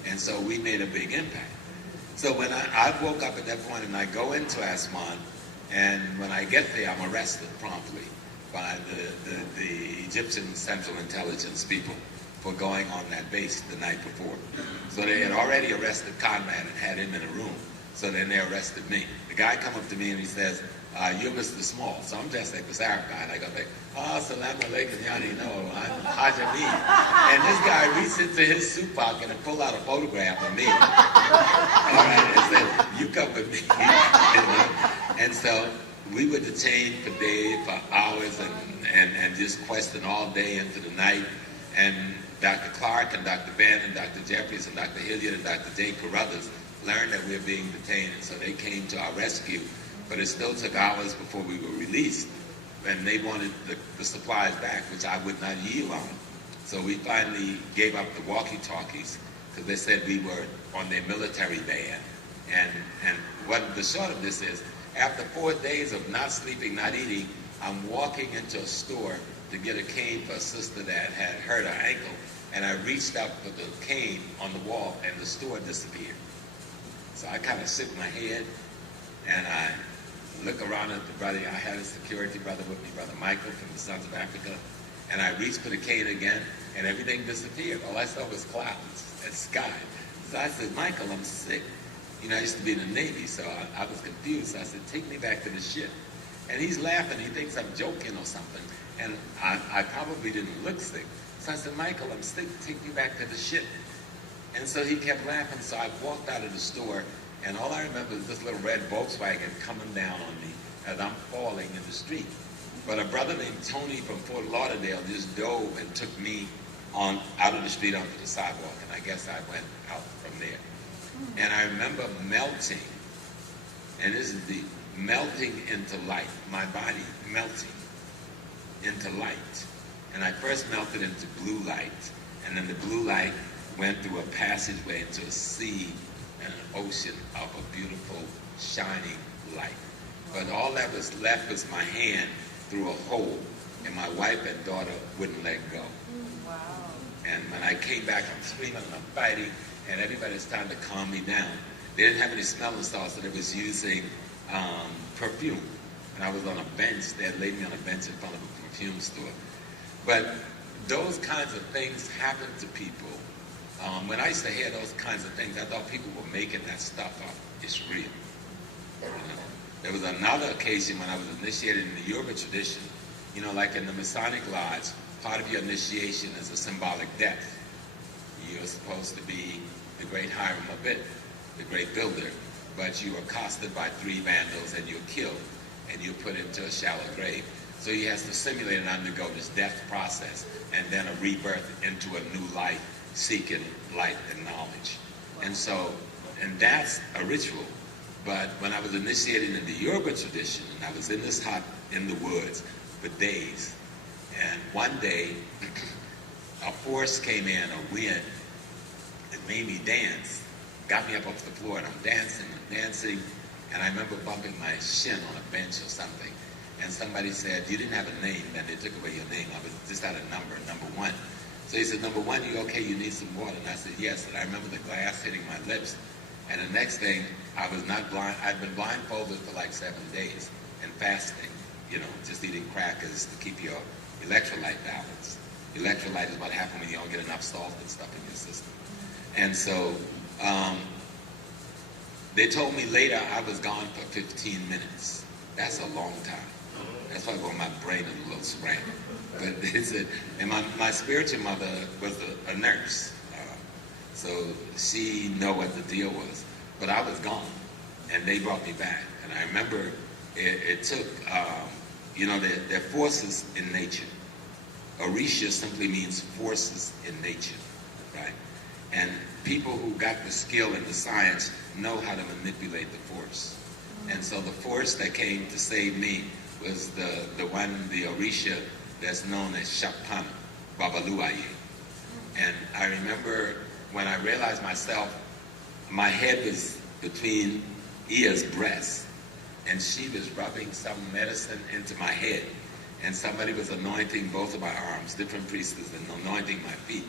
And so we made a big impact. So when I woke up at that point and I go into Aswan, and when I get there, I'm arrested promptly by the Egyptian Central Intelligence people for going on that base the night before. So they had already arrested Conrad and had him in a room. So then they arrested me. The guy come up to me and he says, you're Mr. Small. So I'm just like this Arab guy. And I go like, salam alaikum, yani, no, I'm Hajj Amin. And this guy reached into his suit pocket and pulled out a photograph of me. All right, and said, you come with me. And so we were detained for days, for hours, and just questioned all day into the night. And Dr. Clark and Dr. Ben and Dr. Jeffries and Dr. Hilliard and Dr. J. Carruthers learned that we were being detained, and so they came to our rescue. But it still took hours before we were released, and they wanted the supplies back, which I would not yield on. So we finally gave up the walkie-talkies because they said we were on their military ban. And what the short of this is, after 4 days of not sleeping, not eating, I'm walking into a store to get a cane for a sister that had hurt her ankle, and I reached up for the cane on the wall, and the store disappeared. So I kind of shook my head, and I look around at the brother. I had a security brother with me, Brother Michael from the Sons of Africa, and I reached for the cane again, and everything disappeared. All I saw was clouds and sky. So I said, Michael, I'm sick. You know, I used to be in the Navy, so I was confused. So I said, take me back to the ship. And he's laughing. He thinks I'm joking or something. And I probably didn't look sick. So I said, Michael, I'm sick. Take me back to the ship. And so he kept laughing, so I walked out of the store, and all I remember is this little red Volkswagen coming down on me as I'm falling in the street. But a brother named Tony from Fort Lauderdale just dove and took me on out of the street onto the sidewalk, and I guess I went out from there. And I remember melting, and this is deep, melting into light, my body melting into light. And I first melted into blue light, and then the blue light went through a passageway into a sea and an ocean of a beautiful, shining light. But all that was left was my hand through a hole, and my wife and daughter wouldn't let go. Wow. And when I came back, I'm screaming and I'm fighting, and everybody's trying to calm me down. They didn't have any smelling salts, so they was using perfume. And I was on a bench. They had laid me on a bench in front of a perfume store. But those kinds of things happen to people. When I used to hear those kinds of things, I thought people were making that stuff up. It's real. You know? There was another occasion when I was initiated in the Yoruba tradition. You know, like in the Masonic Lodge, part of your initiation is a symbolic death. You're supposed to be the great Hiram Abit, the great builder, but you are accosted by 3 vandals and you're killed and you're put into a shallow grave. So he has to simulate and undergo this death process and then a rebirth into a new life, seeking light and knowledge. And so, and that's a ritual. But when I was initiated in the Yoruba tradition, and I was in this hut in the woods for days, and one day a force came in, a wind, and made me dance, got me up off the floor, and I'm dancing, and I remember bumping my shin on a bench or something, and somebody said, you didn't have a name, then they took away your name. I was just had a number 1. So he said, number 1, you okay, you need some water? And I said, yes, and I remember the glass hitting my lips, and the next thing, I was not blind, I'd been blindfolded for like 7 days, and fasting, you know, just eating crackers to keep your electrolyte balance. Electrolyte is what happens when you don't get enough salt and stuff in your system. And so, they told me later I was gone for 15 minutes. That's a long time. That's why my brain is a little scrambled. But they said, and my spiritual mother was a nurse. So she knew what the deal was. But I was gone, and they brought me back. And I remember it took, you know, there are forces in nature. Orisha simply means forces in nature, right? And people who got the skill and the science know how to manipulate the force. And so the force that came to save me was the Orisha that's known as Shakpana, Babaluaye. And I remember when I realized myself, my head was between Ia's breasts, and she was rubbing some medicine into my head, and somebody was anointing both of my arms, different priestesses, and anointing my feet.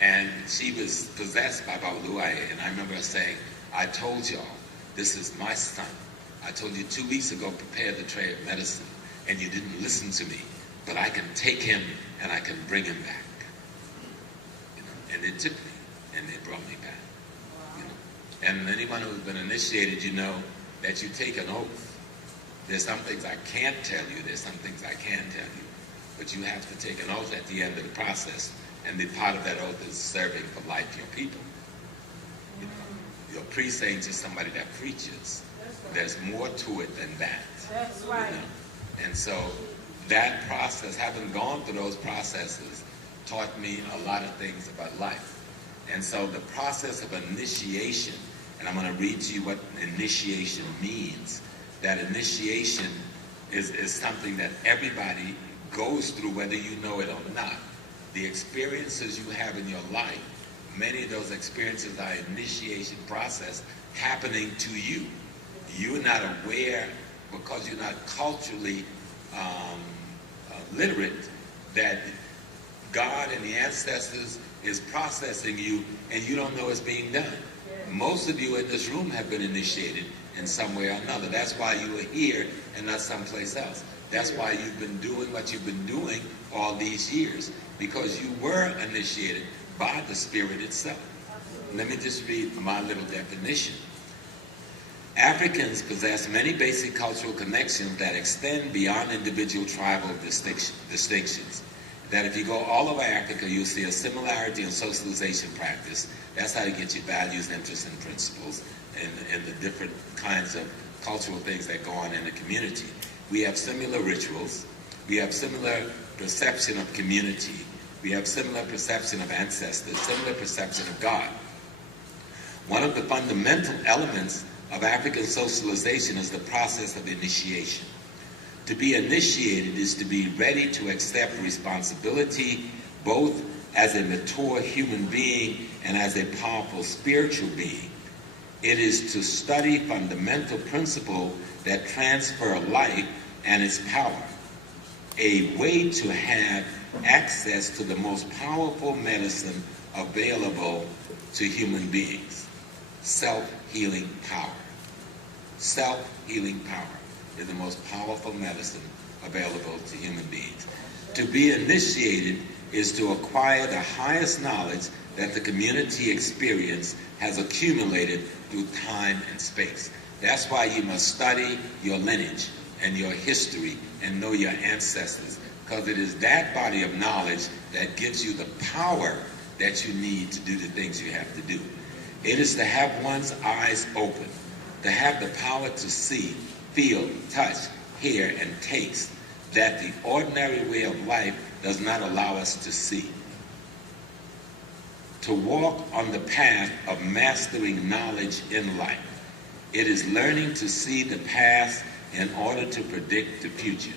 And she was possessed by Babaluaye, and I remember her saying, I told y'all, this is my son. I told you 2 weeks ago, prepare the tray of medicine, and you didn't listen to me, but I can take him and I can bring him back. You know? And they took me, and they brought me back. You know? And anyone who's been initiated, you know that you take an oath. There's some things I can't tell you, there's some things I can tell you, but you have to take an oath at the end of the process, and the part of that oath is serving for life your people. You know? Your priest ain't just somebody that preaches. There's more to it than that. That's right. You know? And so that process, having gone through those processes, taught me a lot of things about life. And so the process of initiation, and I'm going to read to you what initiation means. That initiation is something that everybody goes through, whether you know it or not. The experiences you have in your life, many of those experiences are initiation process happening to you. You're not aware, because you're not culturally literate, that God and the ancestors is processing you, and you don't know it's being done. Most of you in this room have been initiated in some way or another. That's why you are here and not someplace else. That's why you've been doing what you've been doing all these years, because you were initiated by the Spirit itself. Let me just read my little definition. Africans possess many basic cultural connections that extend beyond individual tribal distinctions. that if you go all over Africa, you'll see a similarity in socialization practice. That's how you get your values, interests, and principles, and the different kinds of cultural things that go on in the community. We have similar rituals. We have similar perception of community. We have similar perception of ancestors, similar perception of God. One of the fundamental elements of African socialization is the process of initiation. To be initiated is to be ready to accept responsibility both as a mature human being and as a powerful spiritual being. It is to study fundamental principles that transfer life and its power, a way to have access to the most powerful medicine available to human beings, self-healing power. Self-healing power is the most powerful medicine available to human beings. To be initiated is to acquire the highest knowledge that the community experience has accumulated through time and space. That's why you must study your lineage and your history and know your ancestors, because it is that body of knowledge that gives you the power that you need to do the things you have to do. It is to have one's eyes open, to have the power to see, feel, touch, hear, and taste that the ordinary way of life does not allow us to see. To walk on the path of mastering knowledge in life. It is learning to see the past in order to predict the future.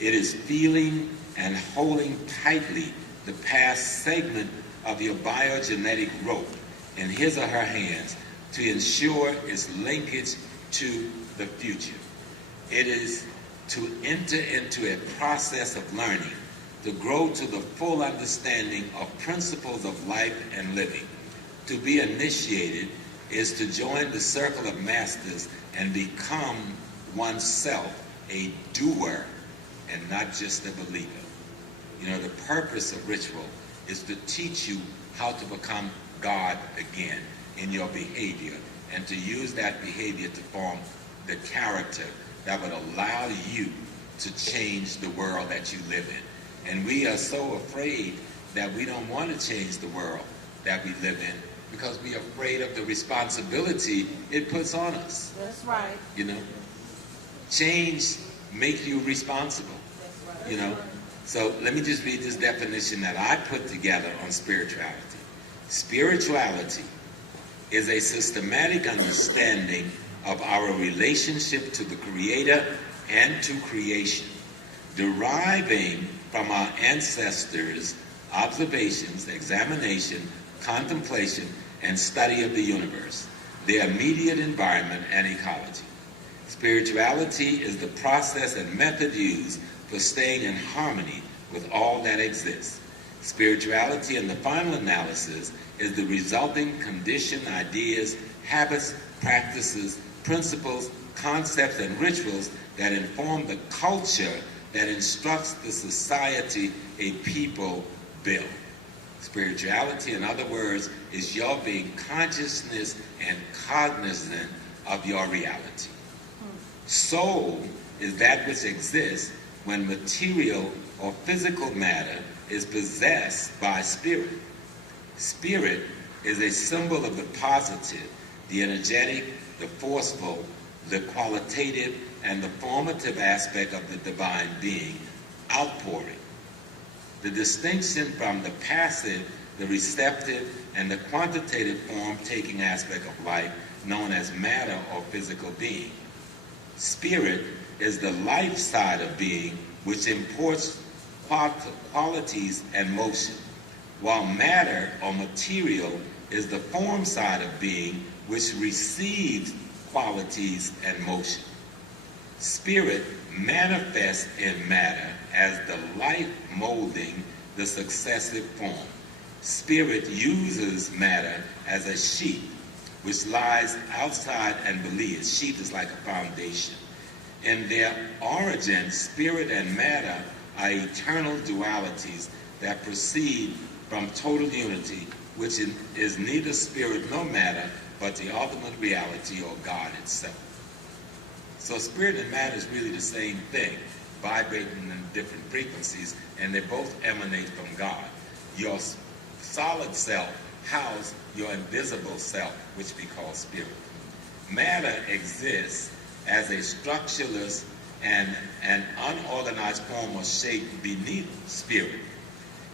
It is feeling and holding tightly the past segment of your biogenetic rope in his or her hands to ensure its linkage to the future. It is to enter into a process of learning, to grow to the full understanding of principles of life and living. To be initiated is to join the circle of masters and become oneself a doer and not just a believer. You know, the purpose of ritual is to teach you how to become God again in your behavior and to use that behavior to form the character that would allow you to change the world that you live in. And we are so afraid that we don't want to change the world that we live in because we are afraid of the responsibility it puts on us. That's right. You know, change makes you responsible. That's right. You know, so let me just read this definition that I put together on spirituality. Spirituality is a systematic understanding of our relationship to the Creator and to creation, deriving from our ancestors' observations, examination, contemplation, and study of the universe, their immediate environment, and ecology. Spirituality is the process and method used for staying in harmony with all that exists. Spirituality, in the final analysis, is the resulting condition, ideas, habits, practices, principles, concepts, and rituals that inform the culture that instructs the society a people build. Spirituality, in other words, is your being consciousness and cognizant of your reality. Soul is that which exists when material or physical matter is possessed by spirit. Spirit is a symbol of the positive, the energetic, the forceful, the qualitative, and the formative aspect of the divine being, outpouring. The distinction from the passive, the receptive, and the quantitative form-taking aspect of life known as matter or physical being. Spirit is the life side of being, which imports qualities and motion, while matter or material is the form side of being, which receives qualities and motion. Spirit manifests in matter as the life molding the successive form. Spirit uses matter as a sheet which lies outside and beneath. Sheet is like a foundation. In their origin, spirit and matter are eternal dualities that proceed from total unity, which is neither spirit nor matter, but the ultimate reality or God itself. So spirit and matter is really the same thing, vibrating in different frequencies, and they both emanate from God. Your solid self houses your invisible self, which we call spirit. Matter exists as a structureless and an unorganized form or shape beneath spirit.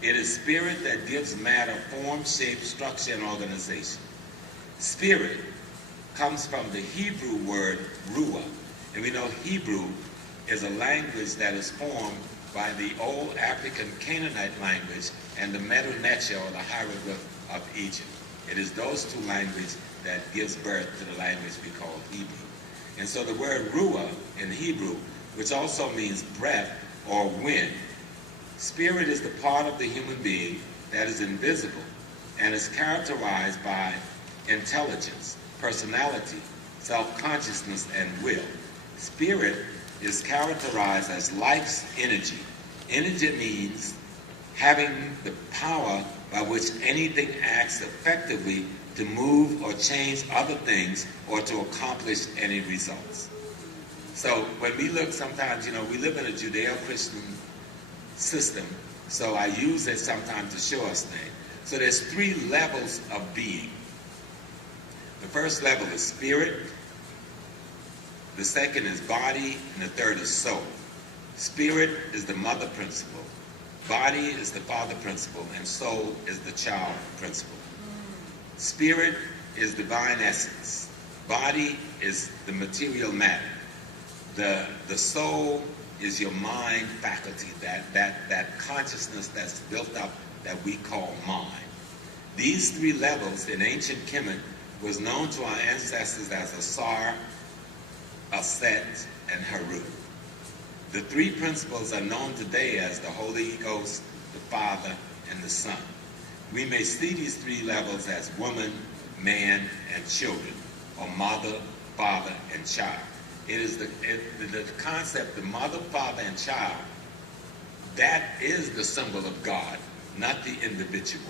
It is spirit that gives matter form, shape, structure, and organization. Spirit comes from the Hebrew word ruah, and we know Hebrew is a language that is formed by the old African Canaanite language and the Medu Neter, or the hieroglyph of Egypt. It is those two languages that gives birth to the language we call Hebrew. And so the word ruah in Hebrew, which also means breath or wind, spirit is the part of the human being that is invisible and is characterized by intelligence, personality, self-consciousness, and will. Spirit is characterized as life's energy. Energy means having the power by which anything acts effectively to move or change other things or to accomplish any results. So when we look sometimes, we live in a Judeo-Christian system, so I use it sometimes to show us things. So there's 3 levels of being. The first level is spirit, the second is body, and the third is soul. Spirit is the mother principle, body is the father principle, and soul is the child principle. Spirit is divine essence. Body is the material matter. The soul is your mind faculty, that consciousness that's built up that we call mind. These 3 levels in ancient Kemet was known to our ancestors as Asar, Aset, and Haru. The 3 principles are known today as the Holy Ghost, the Father, and the Son. We may see these 3 levels as woman, man, and children, or mother, father, and child. It is the concept, the mother, father, and child, that is the symbol of God, not the individual.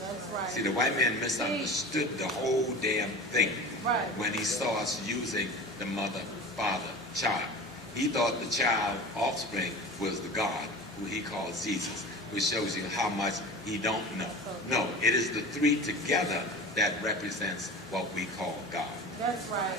That's right. See, the white man misunderstood the whole damn thing when he saw us using the mother, father, child. He thought the child offspring was the God, who he calls Jesus, which shows you how much he don't know. No, it is the 3 together that represents what we call God. That's right.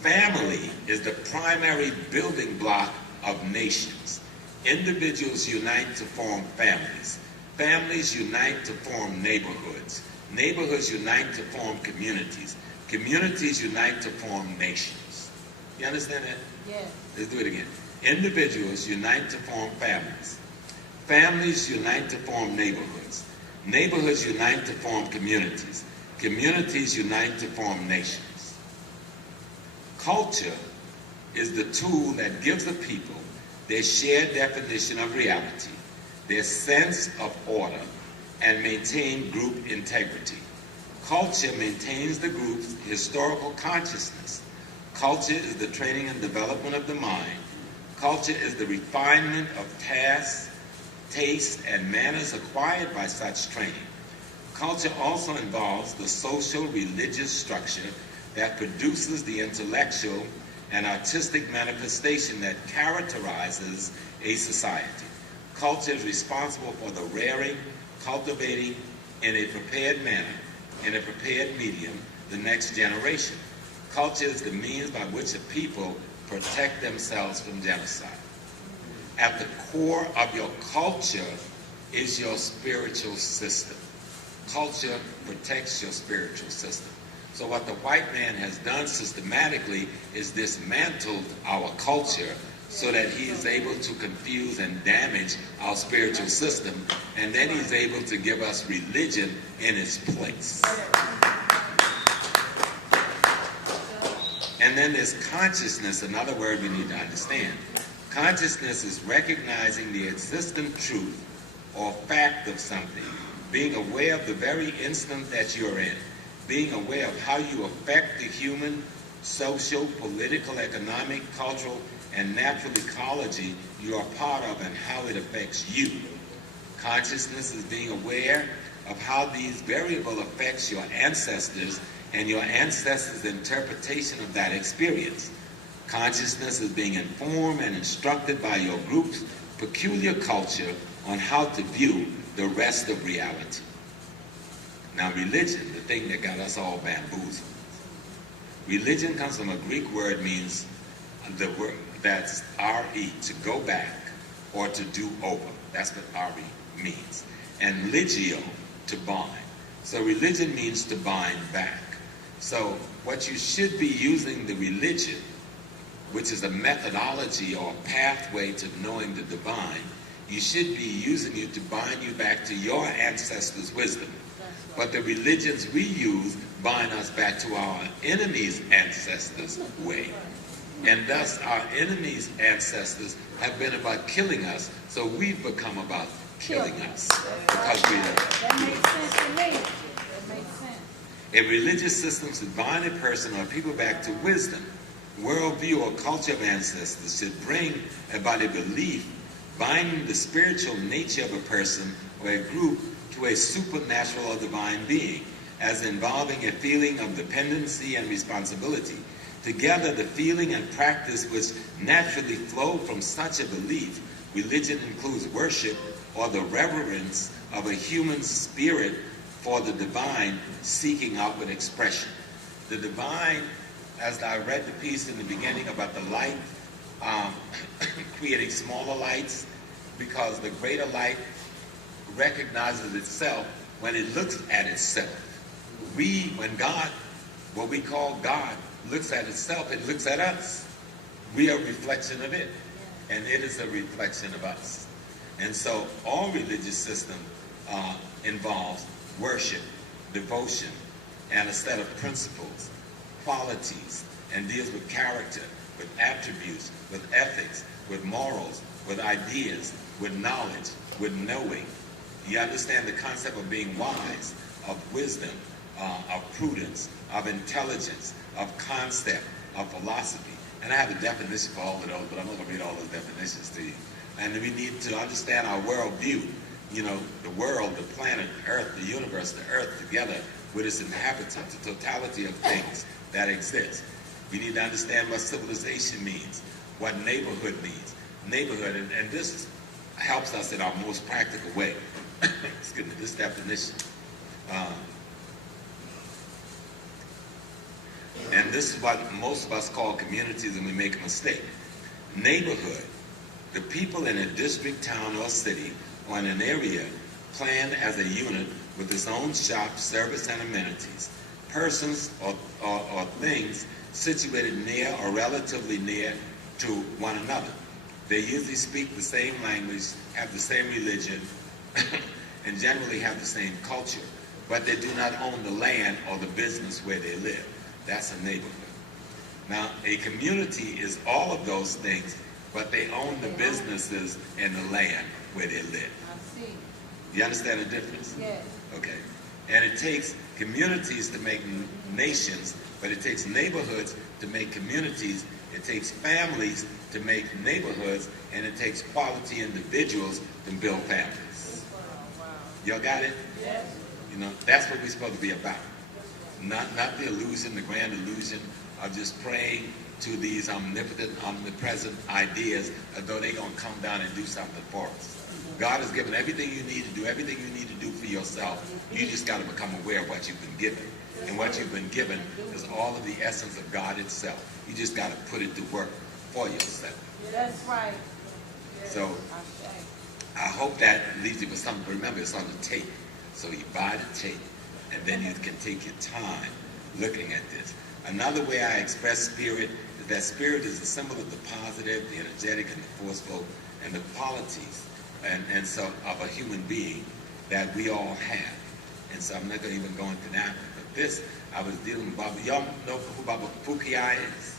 Family is the primary building block of nations. Individuals unite to form families. Families unite to form neighborhoods. Neighborhoods unite to form communities. Communities unite to form nations. You understand that? Yes. Let's do it again. Individuals unite to form families. Families unite to form neighborhoods. Neighborhoods unite to form communities. Communities unite to form nations. Culture is the tool that gives the people their shared definition of reality, their sense of order, and maintain group integrity. Culture maintains the group's historical consciousness. Culture is the training and development of the mind. Culture is the refinement of tasks, tastes, and manners acquired by such training. Culture also involves the social, religious structure that produces the intellectual and artistic manifestation that characterizes a society. Culture is responsible for the rearing, cultivating in a prepared manner, in a prepared medium, the next generation. Culture is the means by which a people protect themselves from genocide. At the core of your culture is your spiritual system. Culture protects your spiritual system. So what the white man has done systematically is dismantled our culture so that he is able to confuse and damage our spiritual system, and then he's able to give us religion in its place. And then there's consciousness, another word we need to understand. Consciousness is recognizing the existent truth or fact of something, being aware of the very instant that you're in, being aware of how you affect the human, social, political, economic, cultural, and natural ecology you are part of and how it affects you. Consciousness is being aware of how these variables affects your ancestors and your ancestors' interpretation of that experience. Consciousness is being informed and instructed by your group's peculiar culture on how to view the rest of reality. Now, religion, the thing that got us all bamboozled. Religion comes from a Greek word, means the word that's re, to go back or to do over. That's what re means. And ligio, to bind. So religion means to bind back. So what you should be using the religion, which is a methodology or a pathway to knowing the divine, you should be using it to bind you back to your ancestors' wisdom. But the religions we use bind us back to our enemies' ancestors' way. And thus our enemies' ancestors have been about killing us, so we've become about killing us. Because we are. That makes sense to me. That makes sense. A religious system should bind a person or people back to wisdom, worldview, or culture of ancestors should bring about a belief binding the spiritual nature of a person or a group to a supernatural or divine being, as involving a feeling of dependency and responsibility. Together, the feeling and practice which naturally flow from such a belief, religion includes worship or the reverence of a human spirit for the divine seeking outward expression. The divine, as I read the piece in the beginning about the light, creating smaller lights, because the greater light recognizes itself when it looks at itself. When God, what we call God, looks at itself, it looks at us. We are a reflection of it, and it is a reflection of us. And so all religious system involves worship, devotion, and a set of principles, qualities, and deals with character, with attributes, with ethics, with morals, with ideas, with knowledge, with knowing. You understand the concept of being wise, of wisdom, of prudence, of intelligence, of concept, of philosophy. And I have a definition for all of those, but I'm not going to read all those definitions to you. And we need to understand our worldview. You know, the world, the planet, Earth, the universe, the Earth together with its inhabitants, the totality of things that exist. We need to understand what civilization means, what neighborhood means. Neighborhood, and this helps us in our most practical way. Excuse me, this definition. And this is what most of us call communities, and we make a mistake. Neighborhood, the people in a district, town, or city, or in an area planned as a unit with its own shop, service, and amenities. Persons or things situated near or relatively near to one another. They usually speak the same language, have the same religion, and generally have the same culture, but they do not own the land or the business where they live. That's a neighborhood. Now, a community is all of those things, but they own the businesses and the land where they live. I see. You understand the difference? Yes. Okay. And it takes communities to make nations, but it takes neighborhoods to make communities. It takes families to make neighborhoods, and it takes quality individuals to build families. Wow. Y'all got it? Yes. You know, that's what we're supposed to be about. Not the illusion, the grand illusion of just praying to these omnipotent, omnipresent ideas as though they're going to come down and do something for us. God has given everything you need to do, everything you need to do for yourself. You just got to become aware of what you've been given. And what you've been given is all of the essence of God itself. You just got to put it to work for yourself. That's right. So I hope that leaves you with something. Remember, it's on the tape. So you buy the tape, and then you can take your time looking at this. Another way I express spirit is that spirit is a symbol of the positive, the energetic, and the forceful, and the qualities and so of a human being that we all have. And so I'm not going to even go into that. But this, I was dealing with Baba. Y'all know who Baba Fukiai is?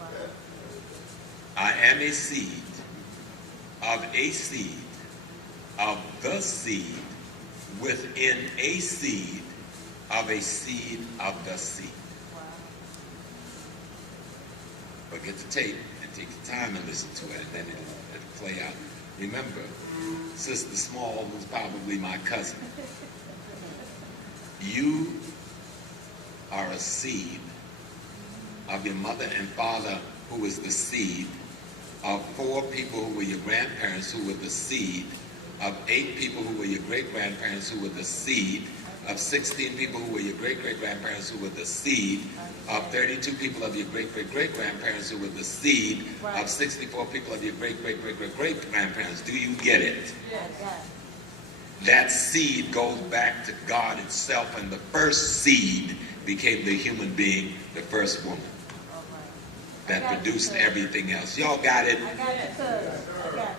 Wow. I am a seed of the seed within a seed of the seed. Wow. But get the tape and take the time and listen to it, and then it'll play out. Remember, Sister Small was probably my cousin. You are a seed of your mother and father who was the seed, of 4 people who were your grandparents who were the seed, of 8 people who were your great-grandparents who were the seed, of 16 people who were your great-great-grandparents who were the seed, of 32 people of your great-great-great-grandparents who were the seed, of 64 people of your great-great-great-great-great-grandparents. Do you get it? Yes. That seed goes back to God itself, and the first seed became the human being, the first woman, that produced everything else. Y'all got it? I got it, cuz. I got it.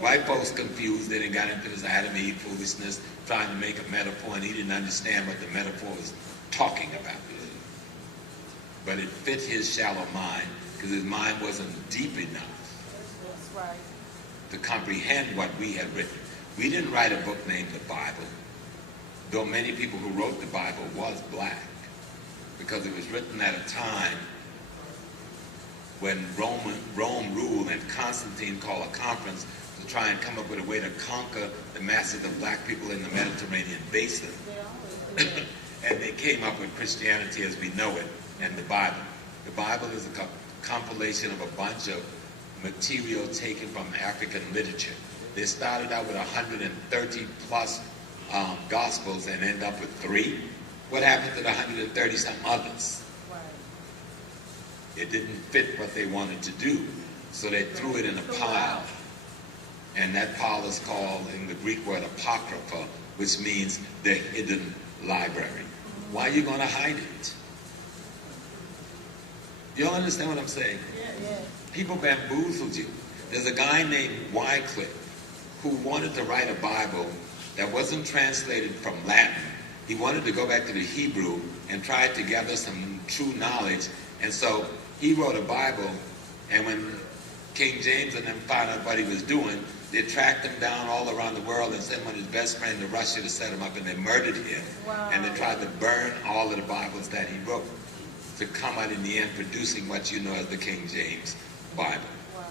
White folks confused, they didn't got into this Adam and Eve foolishness, trying to make a metaphor, and he didn't understand what the metaphor was talking about. But it fit his shallow mind, because his mind wasn't deep enough That's right. to comprehend what we had written. We didn't write a book named the Bible, though many people who wrote the Bible was black, because it was written at a time when Rome ruled, and Constantine called a conference to try and come up with a way to conquer the masses of black people in the Mediterranean basin. And they came up with Christianity as we know it and the Bible. The Bible is a compilation of a bunch of material taken from African literature. They started out with 130 plus Gospels and end up with 3. What happened to the 130 some others? Right. It didn't fit what they wanted to do, so they threw it in a pile. And that pile is called, in the Greek word, apocrypha, which means the hidden library. Why are you going to hide it? You all understand what I'm saying? Yeah. People bamboozled you. There's a guy named Wycliffe who wanted to write a Bible that wasn't translated from Latin. He wanted to go back to the Hebrew and try to gather some true knowledge. And so he wrote a Bible, and when King James and them found out what he was doing, they tracked him down all around the world and sent him on his best friend to Russia to set him up, and they murdered him. Wow. And they tried to burn all of the Bibles that he wrote to come out in the end producing what you know as the King James Bible. Wow.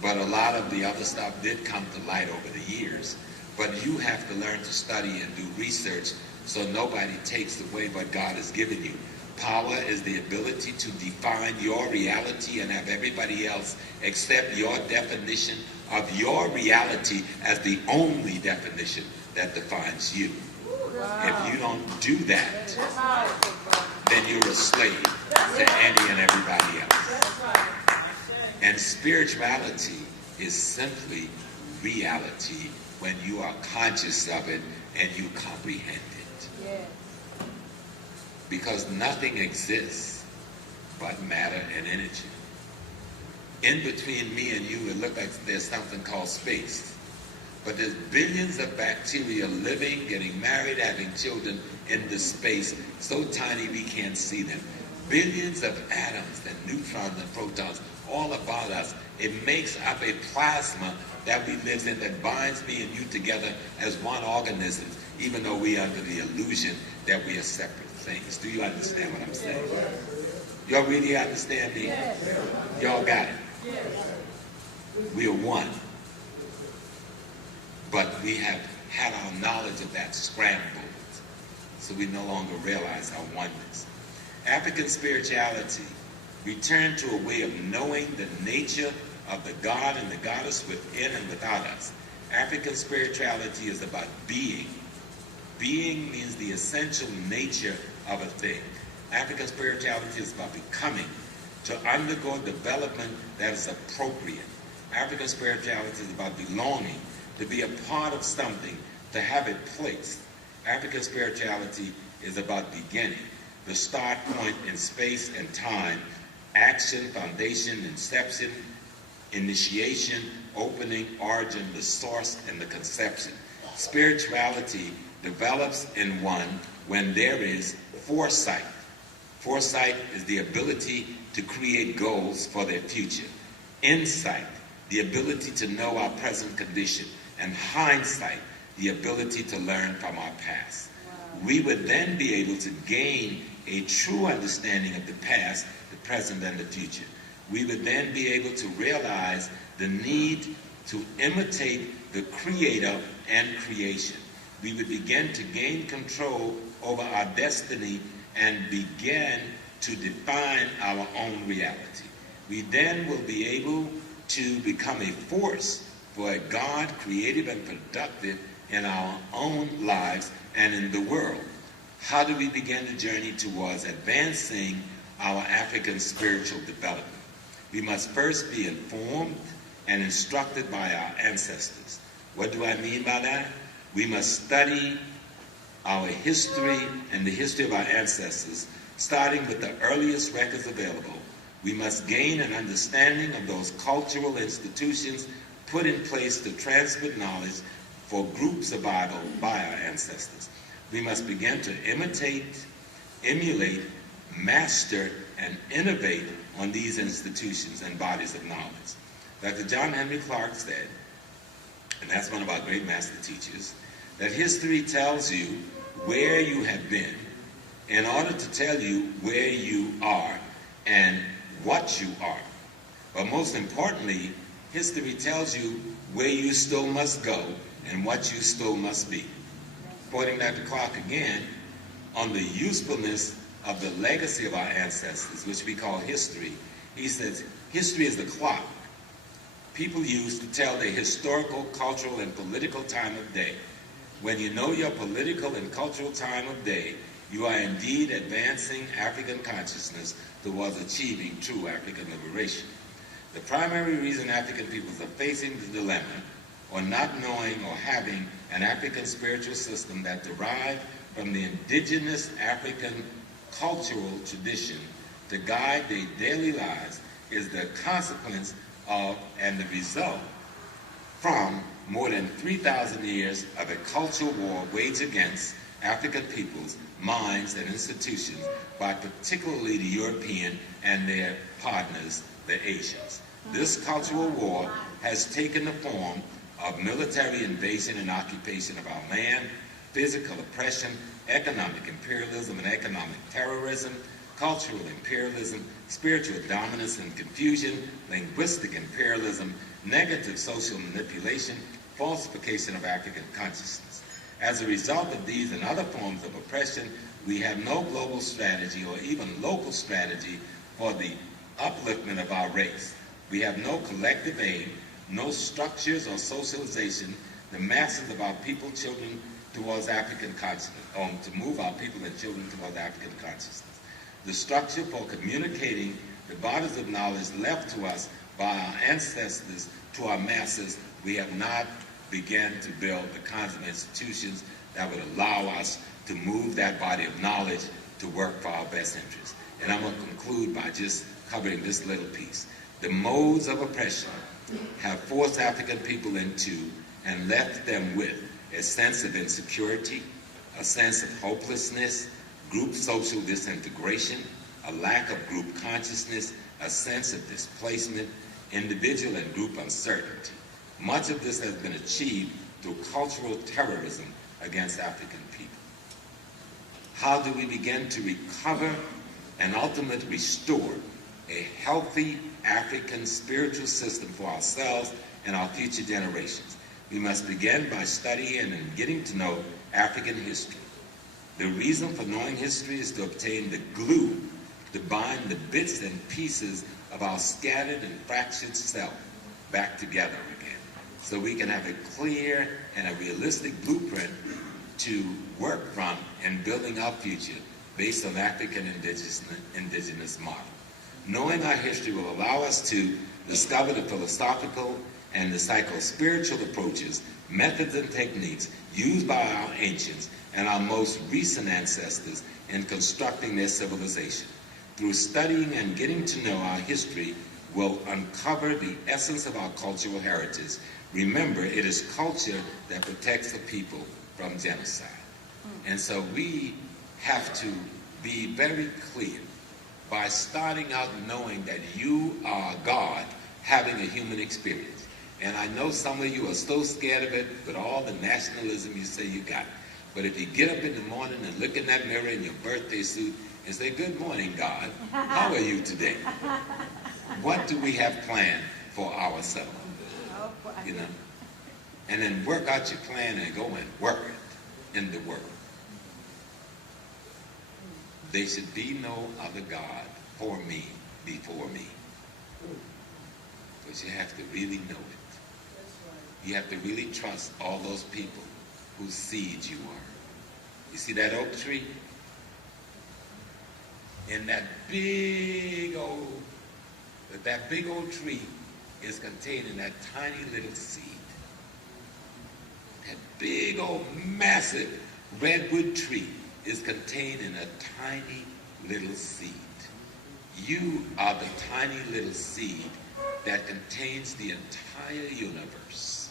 But a lot of the other stuff did come to light over the years. But you have to learn to study and do research so nobody takes away what God has given you. Power is the ability to define your reality and have everybody else accept your definition of your reality as the only definition that defines you. Wow. If you don't do that, That's powerful, brother. then you're a slave to any and everybody else. That's right. And spirituality is simply reality when you are conscious of it and you comprehend it. Yeah. Because nothing exists but matter and energy. In between me and you, it looks like there's something called space. But there's billions of bacteria living, getting married, having children in this space, so tiny we can't see them. Billions of atoms and neutrons and protons all about us. It makes up a plasma that we live in that binds me and you together as one organism, even though we are under the illusion that we are separate things. Do you understand what I'm saying? Y'all really understand me? Y'all got it? We are one. But we have had our knowledge of that scrambled, so we no longer realize our oneness. African spirituality returned to a way of knowing the nature of the God and the goddess within and without us. African spirituality is about being. Being means the essential nature of a thing. African spirituality is about becoming, to undergo development that is appropriate. African spirituality is about belonging, to be a part of something, to have a place. African spirituality is about beginning, the start point in space and time, action, foundation, inception, initiation, opening, origin, the source, and the conception. Spirituality develops in one when there is foresight. Foresight is the ability to create goals for their future. Insight, the ability to know our present condition. And hindsight, the ability to learn from our past. Wow. We would then be able to gain a true understanding of the past, the present, and the future. We would then be able to realize the need to imitate the Creator and creation. We would begin to gain control over our destiny and begin to define our own reality. We then will be able to become a force for a God creative and productive in our own lives and in the world. How do we begin the journey towards advancing our African spiritual development? We must first be informed and instructed by our ancestors. What do I mean by that? We must study our history and the history of our ancestors, starting with the earliest records available. We must gain an understanding of those cultural institutions put in place to transmit knowledge for group survival by our ancestors. We must begin to imitate, emulate, master, and innovate on these institutions and bodies of knowledge. Dr. John Henry Clark said, and that's one of our great master teachers, that history tells you where you have been in order to tell you where you are and what you are. But most importantly, history tells you where you still must go and what you still must be. Quoting Dr. Clark again on the usefulness of the legacy of our ancestors, which we call history, he says, history is the clock people use to tell their historical, cultural, and political time of day. When you know your political and cultural time of day, you are indeed advancing African consciousness towards achieving true African liberation. The primary reason African peoples are facing the dilemma or not knowing or having an African spiritual system that derived from the indigenous African cultural tradition to guide their daily lives is the consequence of and the result from more than 3,000 years of a cultural war waged against African peoples, minds, and institutions by particularly the European and their partners, the Asians. This cultural war has taken the form of military invasion and occupation of our land, physical oppression, economic imperialism and economic terrorism, cultural imperialism, spiritual dominance and confusion, linguistic imperialism, negative social manipulation, falsification of African consciousness. As a result of these and other forms of oppression, we have no global strategy or even local strategy for the upliftment of our race. We have no collective aim, no structures or socialization, the masses of our people, children, towards African consciousness, or to move our people and children towards African consciousness. The structure for communicating the bodies of knowledge left to us by our ancestors to our masses, we have not begun to build the kinds of institutions that would allow us to move that body of knowledge to work for our best interests. And I'm going to conclude by just covering this little piece. The modes of oppression have forced African people into and left them with a sense of insecurity, a sense of hopelessness, group social disintegration, a lack of group consciousness, a sense of displacement, individual and group uncertainty. Much of this has been achieved through cultural terrorism against African people. How do we begin to recover and ultimately restore a healthy African spiritual system for ourselves and our future generations? We must begin by studying and getting to know African history. The reason for knowing history is to obtain the glue to bind the bits and pieces of our scattered and fractured self back together again, so we can have a clear and a realistic blueprint to work from in building our future based on African indigenous model. Knowing our history will allow us to discover the philosophical and the psycho-spiritual approaches, methods, and techniques used by our ancients and our most recent ancestors in constructing their civilization. Through studying and getting to know our history, we'll uncover the essence of our cultural heritage. Remember, it is culture that protects the people from genocide. And so we have to be very clear by starting out knowing that you are God having a human experience. And I know some of you are so scared of it with all the nationalism you say you got. But if you get up in the morning and look in that mirror in your birthday suit and say, "Good morning, God. How are you today? What do we have planned for ourselves?" You know? And then work out your plan and go and work it in the world. There should be no other God for me before me. But you have to really know it. You have to really trust all those people whose seed you are. You see that oak tree? And that big old tree is contained in that tiny little seed. That big old massive redwood tree is contained in a tiny little seed. You are the tiny little seed that contains the entire universe.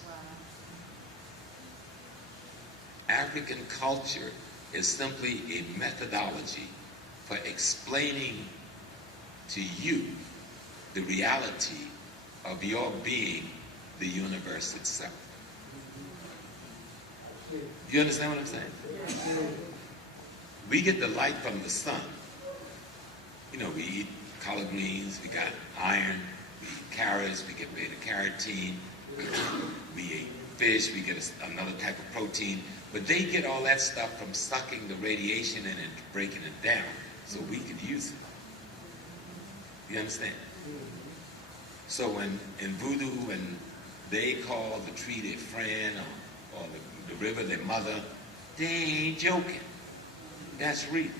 African culture is simply a methodology for explaining to you the reality of your being the universe itself. You understand what I'm saying? We get the light from the sun. You know, we eat collard greens, we got iron, we eat carrots, we get beta-carotene, we eat fish, we get another type of protein. But they get all that stuff from sucking the radiation in and breaking it down so we could use it. You understand? So when in voodoo, when they call the tree their friend or the river their mother, they ain't joking. That's real.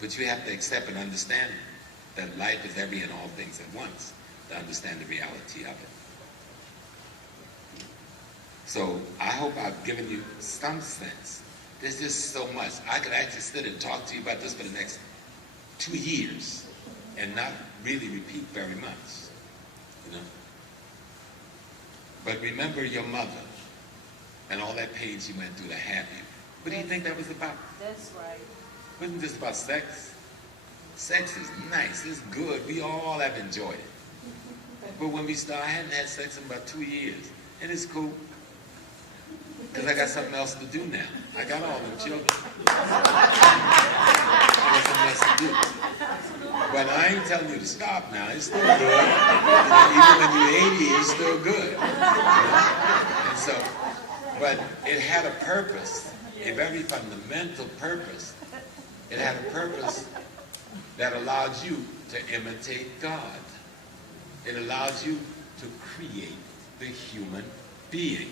But you have to accept and understand that life is every and all things at once to understand the reality of it. So I hope I've given you some sense. There's just so much. I could actually sit and talk to you about this for the next 2 years and not really repeat very much, you know. But remember your mother and all that pain she went through to have you. What do you think that was about? That's right. Wasn't just about sex. Sex is nice, it's good, we all have enjoyed it. But when we start, I hadn't had sex in about 2 years, and it's cool. Because I got something else to do now. I got all them children. I got something else to do. But I ain't telling you to stop now. It's still good. You know, even when you're 80, it's still good. And so, but it had a purpose, a very fundamental purpose. It had a purpose that allowed you to imitate God. It allows you to create the human being.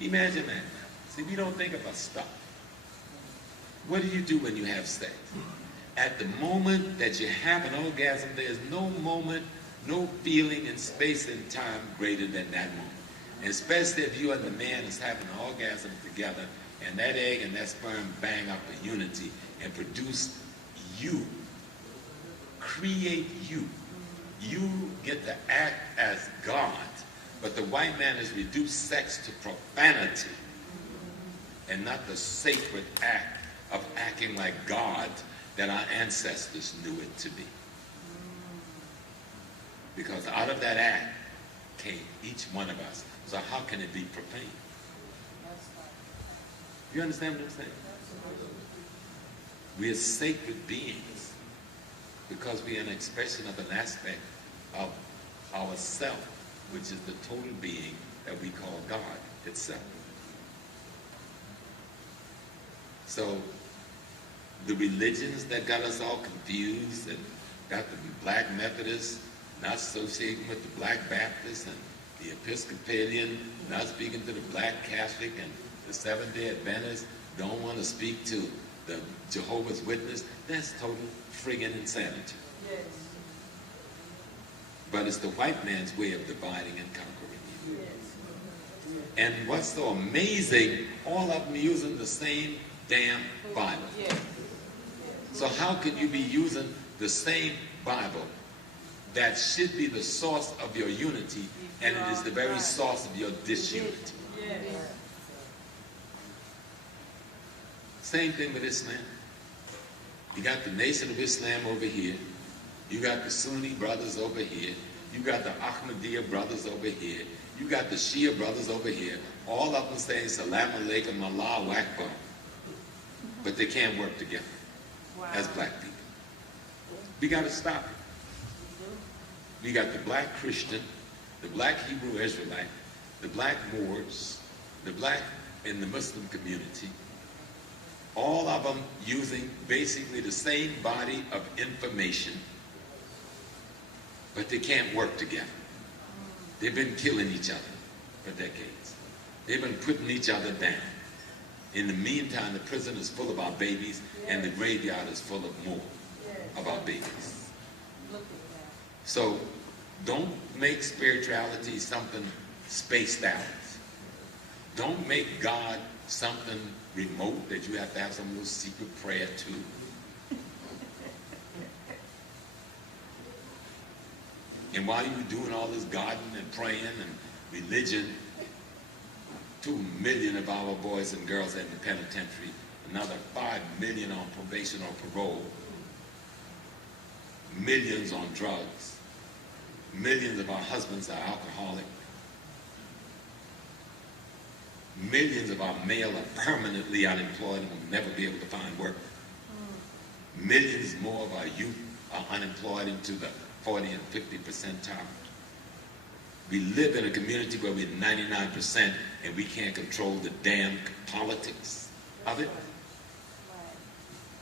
Imagine that. See, we don't think about stuff. What do you do when you have sex? At the moment that you have an orgasm, there's no moment, no feeling in space and time greater than that moment. And especially if you and the man is having an orgasm together, and that egg and that sperm bang up in unity and produce you. Create you. You get to act as God. But the white man has reduced sex to profanity and not the sacred act of acting like God that our ancestors knew it to be. Because out of that act came each one of us. So how can it be profane? You understand what I'm saying? We are sacred beings because we are an expression of an aspect of ourself, which is the total being that we call God itself. So the religions that got us all confused and got the black Methodists not associating with the black Baptists and the Episcopalian not speaking to the black Catholic and the Seventh-day Adventists don't want to speak to the Jehovah's Witness, that's total friggin' insanity. Yes. But it's the white man's way of dividing and conquering you. Yes. And what's so amazing, all of them using the same damn Bible. Yes. So how can you be using the same Bible that should be the source of your unity, and it is the very source of your disunity? Yes. Same thing with Islam. You got the Nation of Islam over here. You got the Sunni brothers over here. You got the Ahmadiyya brothers over here. You got the Shia brothers over here. All of them saying Salam Alaikum, Allahu Akbar. But they can't work together as black people. We got to stop it. We got the black Christian, the black Hebrew Israelite, the black Moors, the black in the Muslim community, all of them using basically the same body of information, but they can't work together. They've been killing each other for decades. They've been putting each other down. In the meantime, the prison is full of our babies, and the graveyard is full of more of our babies. So don't make spirituality something spaced out. Don't make God something remote that you have to have some little secret prayer to. And while you're doing all this gardening and praying and religion, 2 million of our boys and girls in the penitentiary, another 5 million on probation or parole, millions on drugs, millions of our husbands are alcoholic, millions of our male are permanently unemployed and will never be able to find work. Millions more of our youth are unemployed into the 40 and 50 percentile. We live in a community where we're 99% and we can't control the damn politics of it.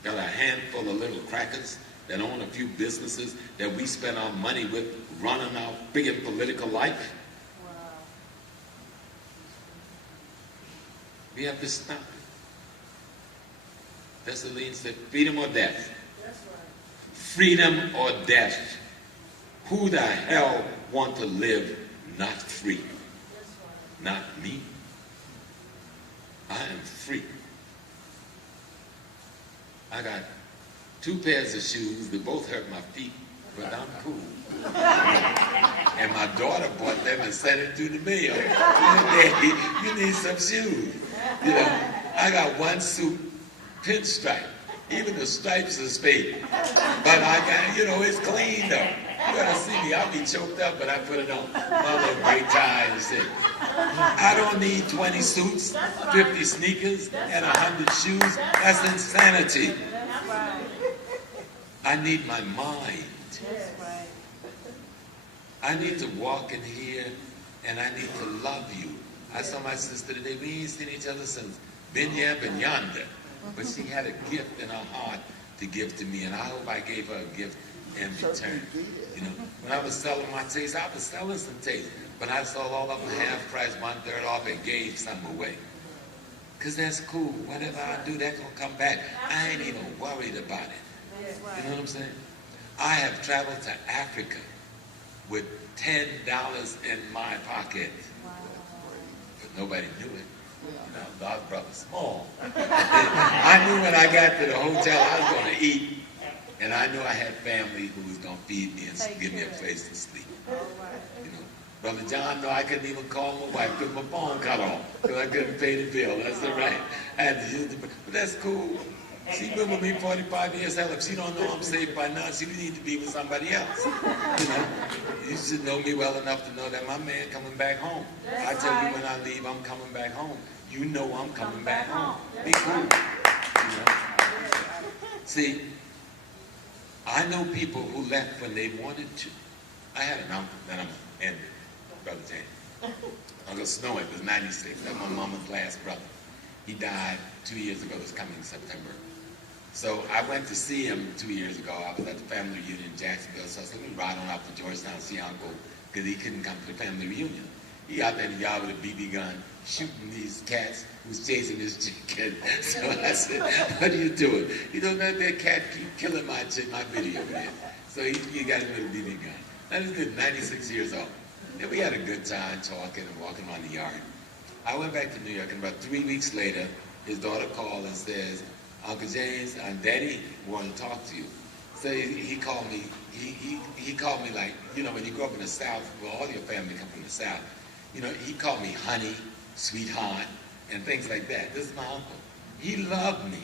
Got a handful of little crackers that own a few businesses that we spend our money with running our big political life. We have to stop it. Dessalines said, freedom or death? That's right. Freedom or death? Who the hell want to live not free? That's right. Not me. I am free. I got 2 pairs of shoes. They both hurt my feet, but I'm cool. And my daughter bought them and sent it through the mail. Daddy, you need some shoes. You know, I got 1 suit, pinstripe. Even the stripes is faded. But I got, you know, it's clean though. You gotta see me, I'll be choked up, but I put it on. My little gray tie and shit. I don't need 20 suits, 50 sneakers, and 100 shoes. That's insanity. I need my mind. I need to walk in here, and I need to love you. I saw my sister today. We ain't seen each other since been yonder. But she had a gift in her heart to give to me, and I hope I gave her a gift in return. You know, when I was selling my tapes, I was selling some tapes, but I sold all of them half price, 1/3 off, and gave some away. Because that's cool. Whatever I do, that's going to come back. I ain't even worried about it. You know what I'm saying? I have traveled to Africa with $10 in my pocket. But nobody knew it. You know, God's brother small. I knew when I got to the hotel I was going to eat, and I knew I had family who was going to feed me and give me a place to sleep. You know, Brother John, no, I couldn't even call my wife because my phone cut off because I couldn't pay the bill. That's all right. I had to use the, but that's cool. She been with me 45 years. Hell, if she don't know I'm saved by now, she need to be with somebody else. You know, you should know me well enough to know that my man coming back home. I tell you when I leave, I'm coming back home. You know I'm coming back home. Be cool. You know? See, I know people who left when they wanted to. I had an uncle, then I'm ending, Brother James. Uncle Snowy was 96. That's my mama's last brother. He died 2 years ago, this coming September. So I went to see him 2 years ago. I was at the family reunion in Jacksonville, so I said, let me ride on up to Georgetown to see Uncle, because he couldn't come to the family reunion. He out there in the yard with a BB gun, shooting these cats who's chasing this chicken. So I said, what are you doing? He don't know that cat keep killing my video there. So he got him with a BB gun. That was good, 96 years old. And we had a good time talking and walking around the yard. I went back to New York, and about 3 weeks later, his daughter called and says, Uncle James, Daddy wanted to talk to you. So he called me, he called me like, you know, when you grow up in the South, well, all your family come from the South. You know, he called me honey, sweetheart, and things like that. This is my uncle. He loved me,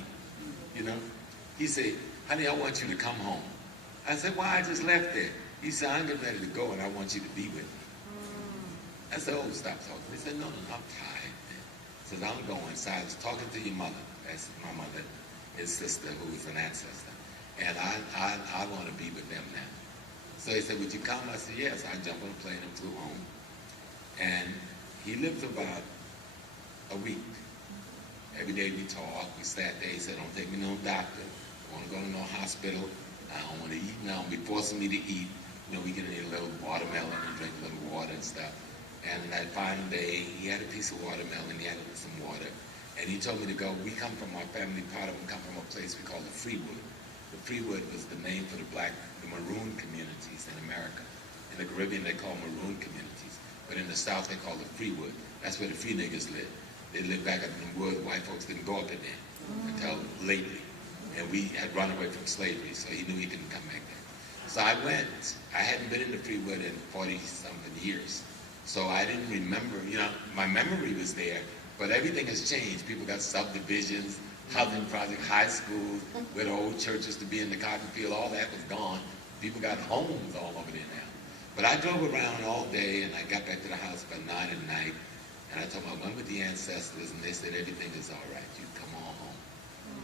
you know. He said, honey, I want you to come home. I said, why? I just left there. He said, I'm getting ready to go, and I want you to be with me. I said, oh, stop talking. He said, no, I'm tired. He said, I'm going. So I was talking to your mother. That's my mother, his sister, who was an ancestor. And I want to be with them now. So he said, would you come? I said, yes. I jumped on a plane and flew home. And he lived about a week. Every day we talk, we sat there. He said, don't take me to no doctor. I don't want to go to no hospital. I don't want to eat now. Don't be forcing me to eat. You know, we can eat a little watermelon and drink a little water and stuff. And that final day, he had a piece of watermelon, he had some water. And he told me to go. We come from our family, part of them come from a place we call the Freewood. The Freewood was the name for the maroon communities in America. In the Caribbean, they call maroon communities. But in the South, they call it Freewood. That's where the free niggas live. They lived back up in the woods. White folks didn't go up in there until lately. And we had run away from slavery, so he knew he couldn't come back there. So I went. I hadn't been in the Freewood in 40-something years. So I didn't remember, you know, my memory was there, but everything has changed. People got subdivisions, housing projects, high schools, where the old church used to be in the cotton field, all that was gone. People got homes all over there now. But I drove around all day, and I got back to the house by 9 at night, and I told him I went with the ancestors, and they said everything is all right. You come on home.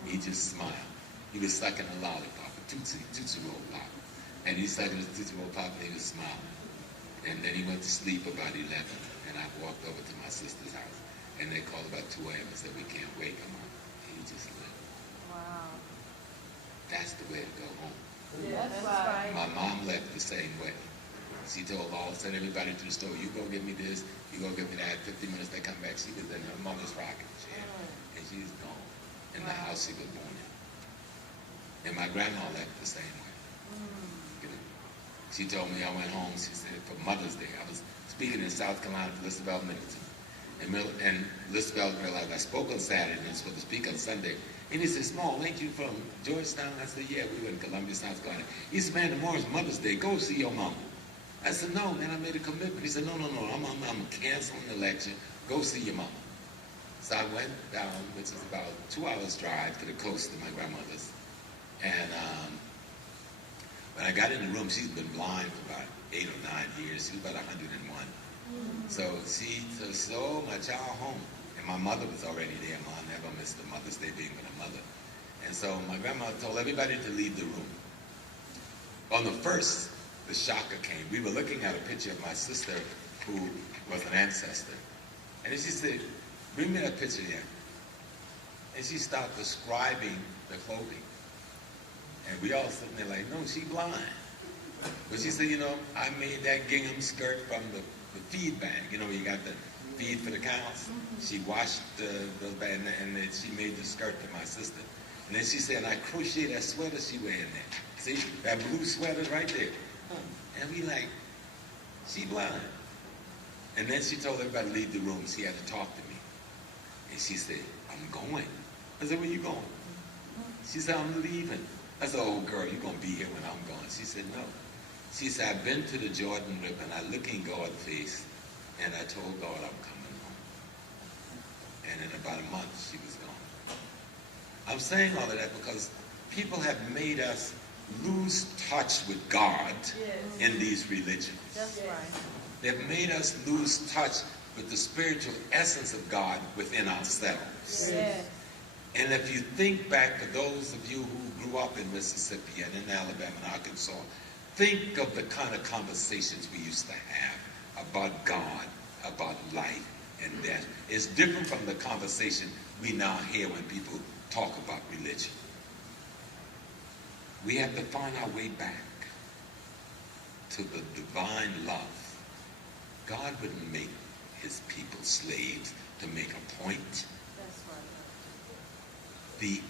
He just smiled. He was sucking a lollipop, a Tootsie Roll pop. And he sucking his Tootsie Roll pop, and he was smiling. And then he went to sleep about 11, and I walked over to my sister's house, and they called about 2 a.m. and said, we can't wake him up. And he just left. Wow. That's the way to go home. Yeah, that's right. My mom left the same way. She told sent everybody to the store, you go get me this, you go get me that. 50 minutes, they come back. She was in her mother's rocking chair, and she's gone in the house she was born in. And my grandma left the same way. You know, she told me I went home, she said, for Mother's Day. I was speaking in South Carolina for Lisabel Middleton. And Lisabel realized I spoke on Saturday and I was supposed to speak on Sunday. And he said, Small, ain't you from Georgetown? I said, yeah, we were in Columbia, South Carolina. He said, man, tomorrow's Mother's Day. Go see your mama. I said, no, man, I made a commitment. He said, no, I'm canceling the lecture. Go see your mama. So I went down, which is about 2 hours drive to the coast to my grandmother's. And when I got in the room, she's been blind for about 8 or 9 years. She was about 101. So she saw my child home. And my mother was already there. Mom never missed the Mother's Day being with her mother. And so my grandma told everybody to leave the room. On the first, the shocker came. We were looking at a picture of my sister who was an ancestor. And then she said, bring me that picture here. And she started describing the clothing. And we all sitting there like, no, she blind. But she said, you know, I made that gingham skirt from the feed bag. You know, you got the feed for the cows. She washed those bags, and then she made the skirt for my sister. And then she said, I crocheted that sweater she wearing there. See, that blue sweater right there. And we like, she blind. And then she told everybody to leave the room. She had to talk to me. And she said, I'm going. I said, where you going? She said, I'm leaving. I said, oh, girl, you're going to be here when I'm gone. She said, no. She said, I've been to the Jordan River, and I look in God's face, and I told God I'm coming home. And in about a month, she was gone. I'm saying all of that because people have made us lose touch with God in these religions. That's right. They've made us lose touch with the spiritual essence of God within ourselves. Yes. And if you think back to those of you who grew up in Mississippi and in Alabama and Arkansas, think of the kind of conversations we used to have about God, about life and death. It's different from the conversation we now hear when people talk about religion. We have to find our way back to the divine love. God wouldn't make his people slaves to make a point. That's right. The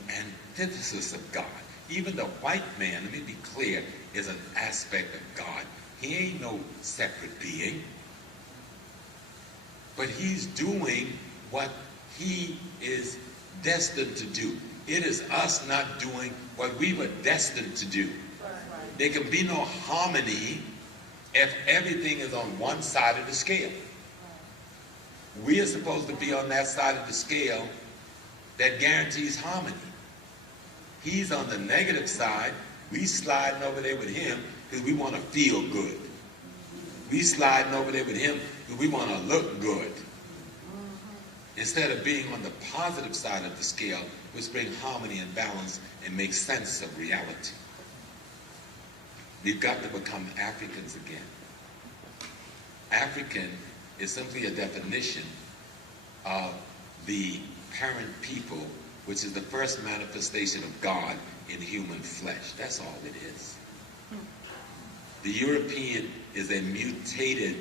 antithesis of God. Even the white man, let me be clear, is an aspect of God. He ain't no separate being. But he's doing what he is destined to do. It is us not doing what we were destined to do. Right. There can be no harmony if everything is on one side of the scale. We are supposed to be on that side of the scale that guarantees harmony. He's on the negative side. We sliding over there with him because we want to feel good. We sliding over there with him because we want to look good. Instead of being on the positive side of the scale, which brings harmony and balance and makes sense of reality. We've got to become Africans again. African is simply a definition of the transparent people, which is the first manifestation of God in human flesh. That's all it is. The European is a mutated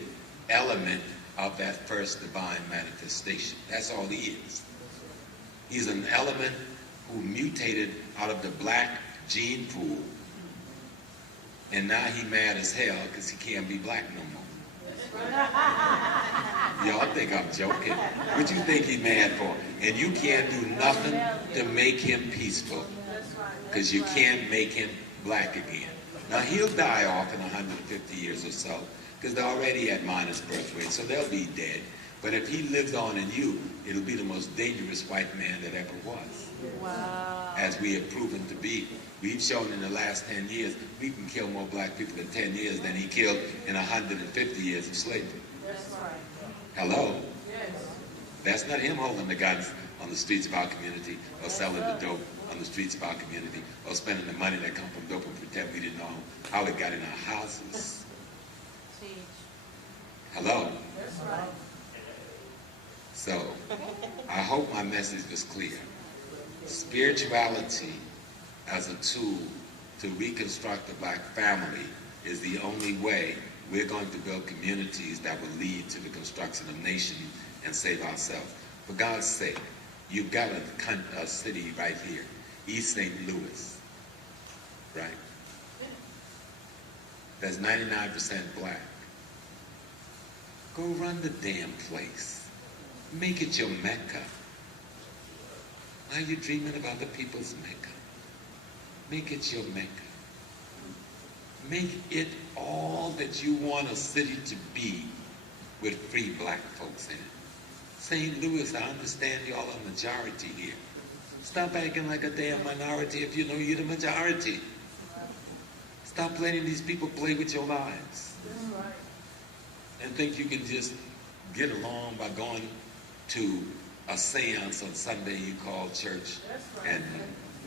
element of that first divine manifestation. That's all he is. He's an element who mutated out of the black gene pool, and now he mad as hell because he can't be black no more. Y'all think I'm joking? What you think he mad for? And you can't do nothing to make him peaceful, because you can't make him black again. Now he'll die off in 150 years or so, because they're already at minus birth rate, so they'll be dead. But if he lives on in you, it'll be the most dangerous white man that ever was. Wow. As we have proven to be. We've shown in the last 10 years, we can kill more black people in 10 years than he killed in 150 years of slavery. That's right. Hello? Yes. That's not him holding the guns on the streets of our community, or selling the dope on the streets of our community, or spending the money that comes from dope and pretend we didn't know how it got in our houses. Teach. Hello? That's right. So, I hope my message was clear. Spirituality as a tool to reconstruct the black family is the only way we're going to build communities that will lead to the construction of nations and save ourselves. For God's sake, you've got a city right here, East St. Louis, right? That's 99% black. Go run the damn place. Make it your Mecca. Why are you dreaming about the people's Mecca? Make it your Mecca. Make it all that you want a city to be, with free black folks in it. St. Louis, I understand y'all are a majority here. Stop acting like a damn minority if you know you're the majority. Stop letting these people play with your lives. And think you can just get along by going to a seance on Sunday you call church, and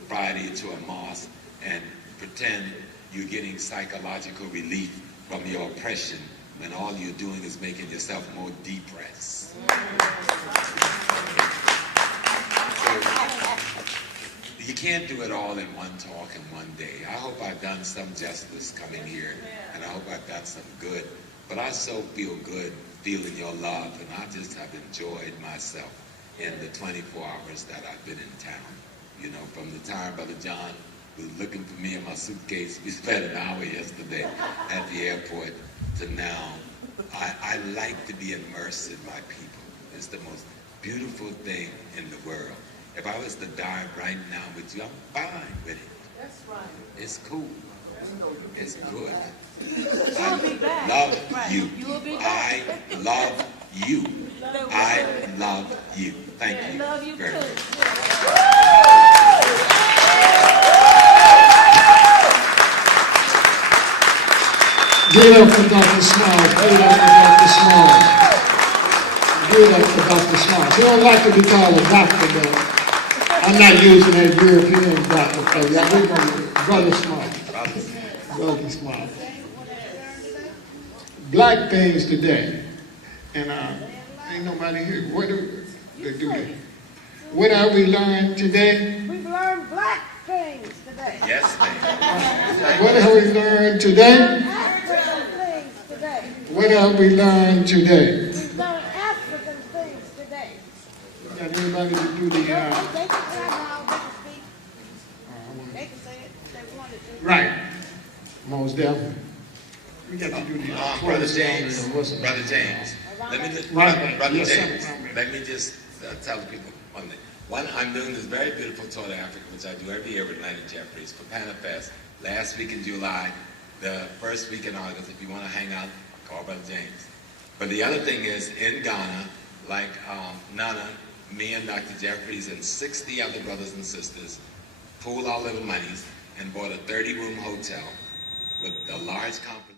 Friday to a mosque, and pretend you're getting psychological relief from your oppression, when all you're doing is making yourself more depressed. So, you can't do it all in one talk in one day. I hope I've done some justice coming here, and I hope I've done some good. But I so feel good feeling your love, and I just have enjoyed myself in the 24 hours that I've been in town. You know, from the time Brother John was looking for me in my suitcase, we spent an hour yesterday at the airport, to now. I like to be immersed in my people. It's the most beautiful thing in the world. If I was to die right now with you, I'm fine with it. That's right. It's cool. It's good. You'll be back. Love Right. you. You'll be I back. love you. I love you. Thank I you. love you very too. much. Give it up for Dr. Smalls. Give it up for Dr. Smalls. Give it up for Dr. Smalls. He don't like to be called a doctor, but I'm not using that European doctor for you. We're going to Brother Smalls. Brother Smalls. Black things today. And ain't nobody here. What do they do that? What have we learned today? We've learned black things today. Yes, ma'am. What have we learned today? African things today. What have we learned today? We've learned African things today. Got anybody to do the They can say it now, they can speak. They can say it if they wanted to. right? Most definitely. We got to do the Brother James, What's it? Brother James, let me just, Right. Brother Yes, James, sir. let me just tell the people one thing. One, I'm doing this very beautiful tour to Africa, which I do every year with Lenny Jeffries for Panafest. Last week in July, the first week in August. If you want to hang out, call Brother James. But the other thing is, in Ghana, like Nana, me and Dr. Jeffries and 60 other brothers and sisters pooled our little monies and bought a 30-room hotel with a large conference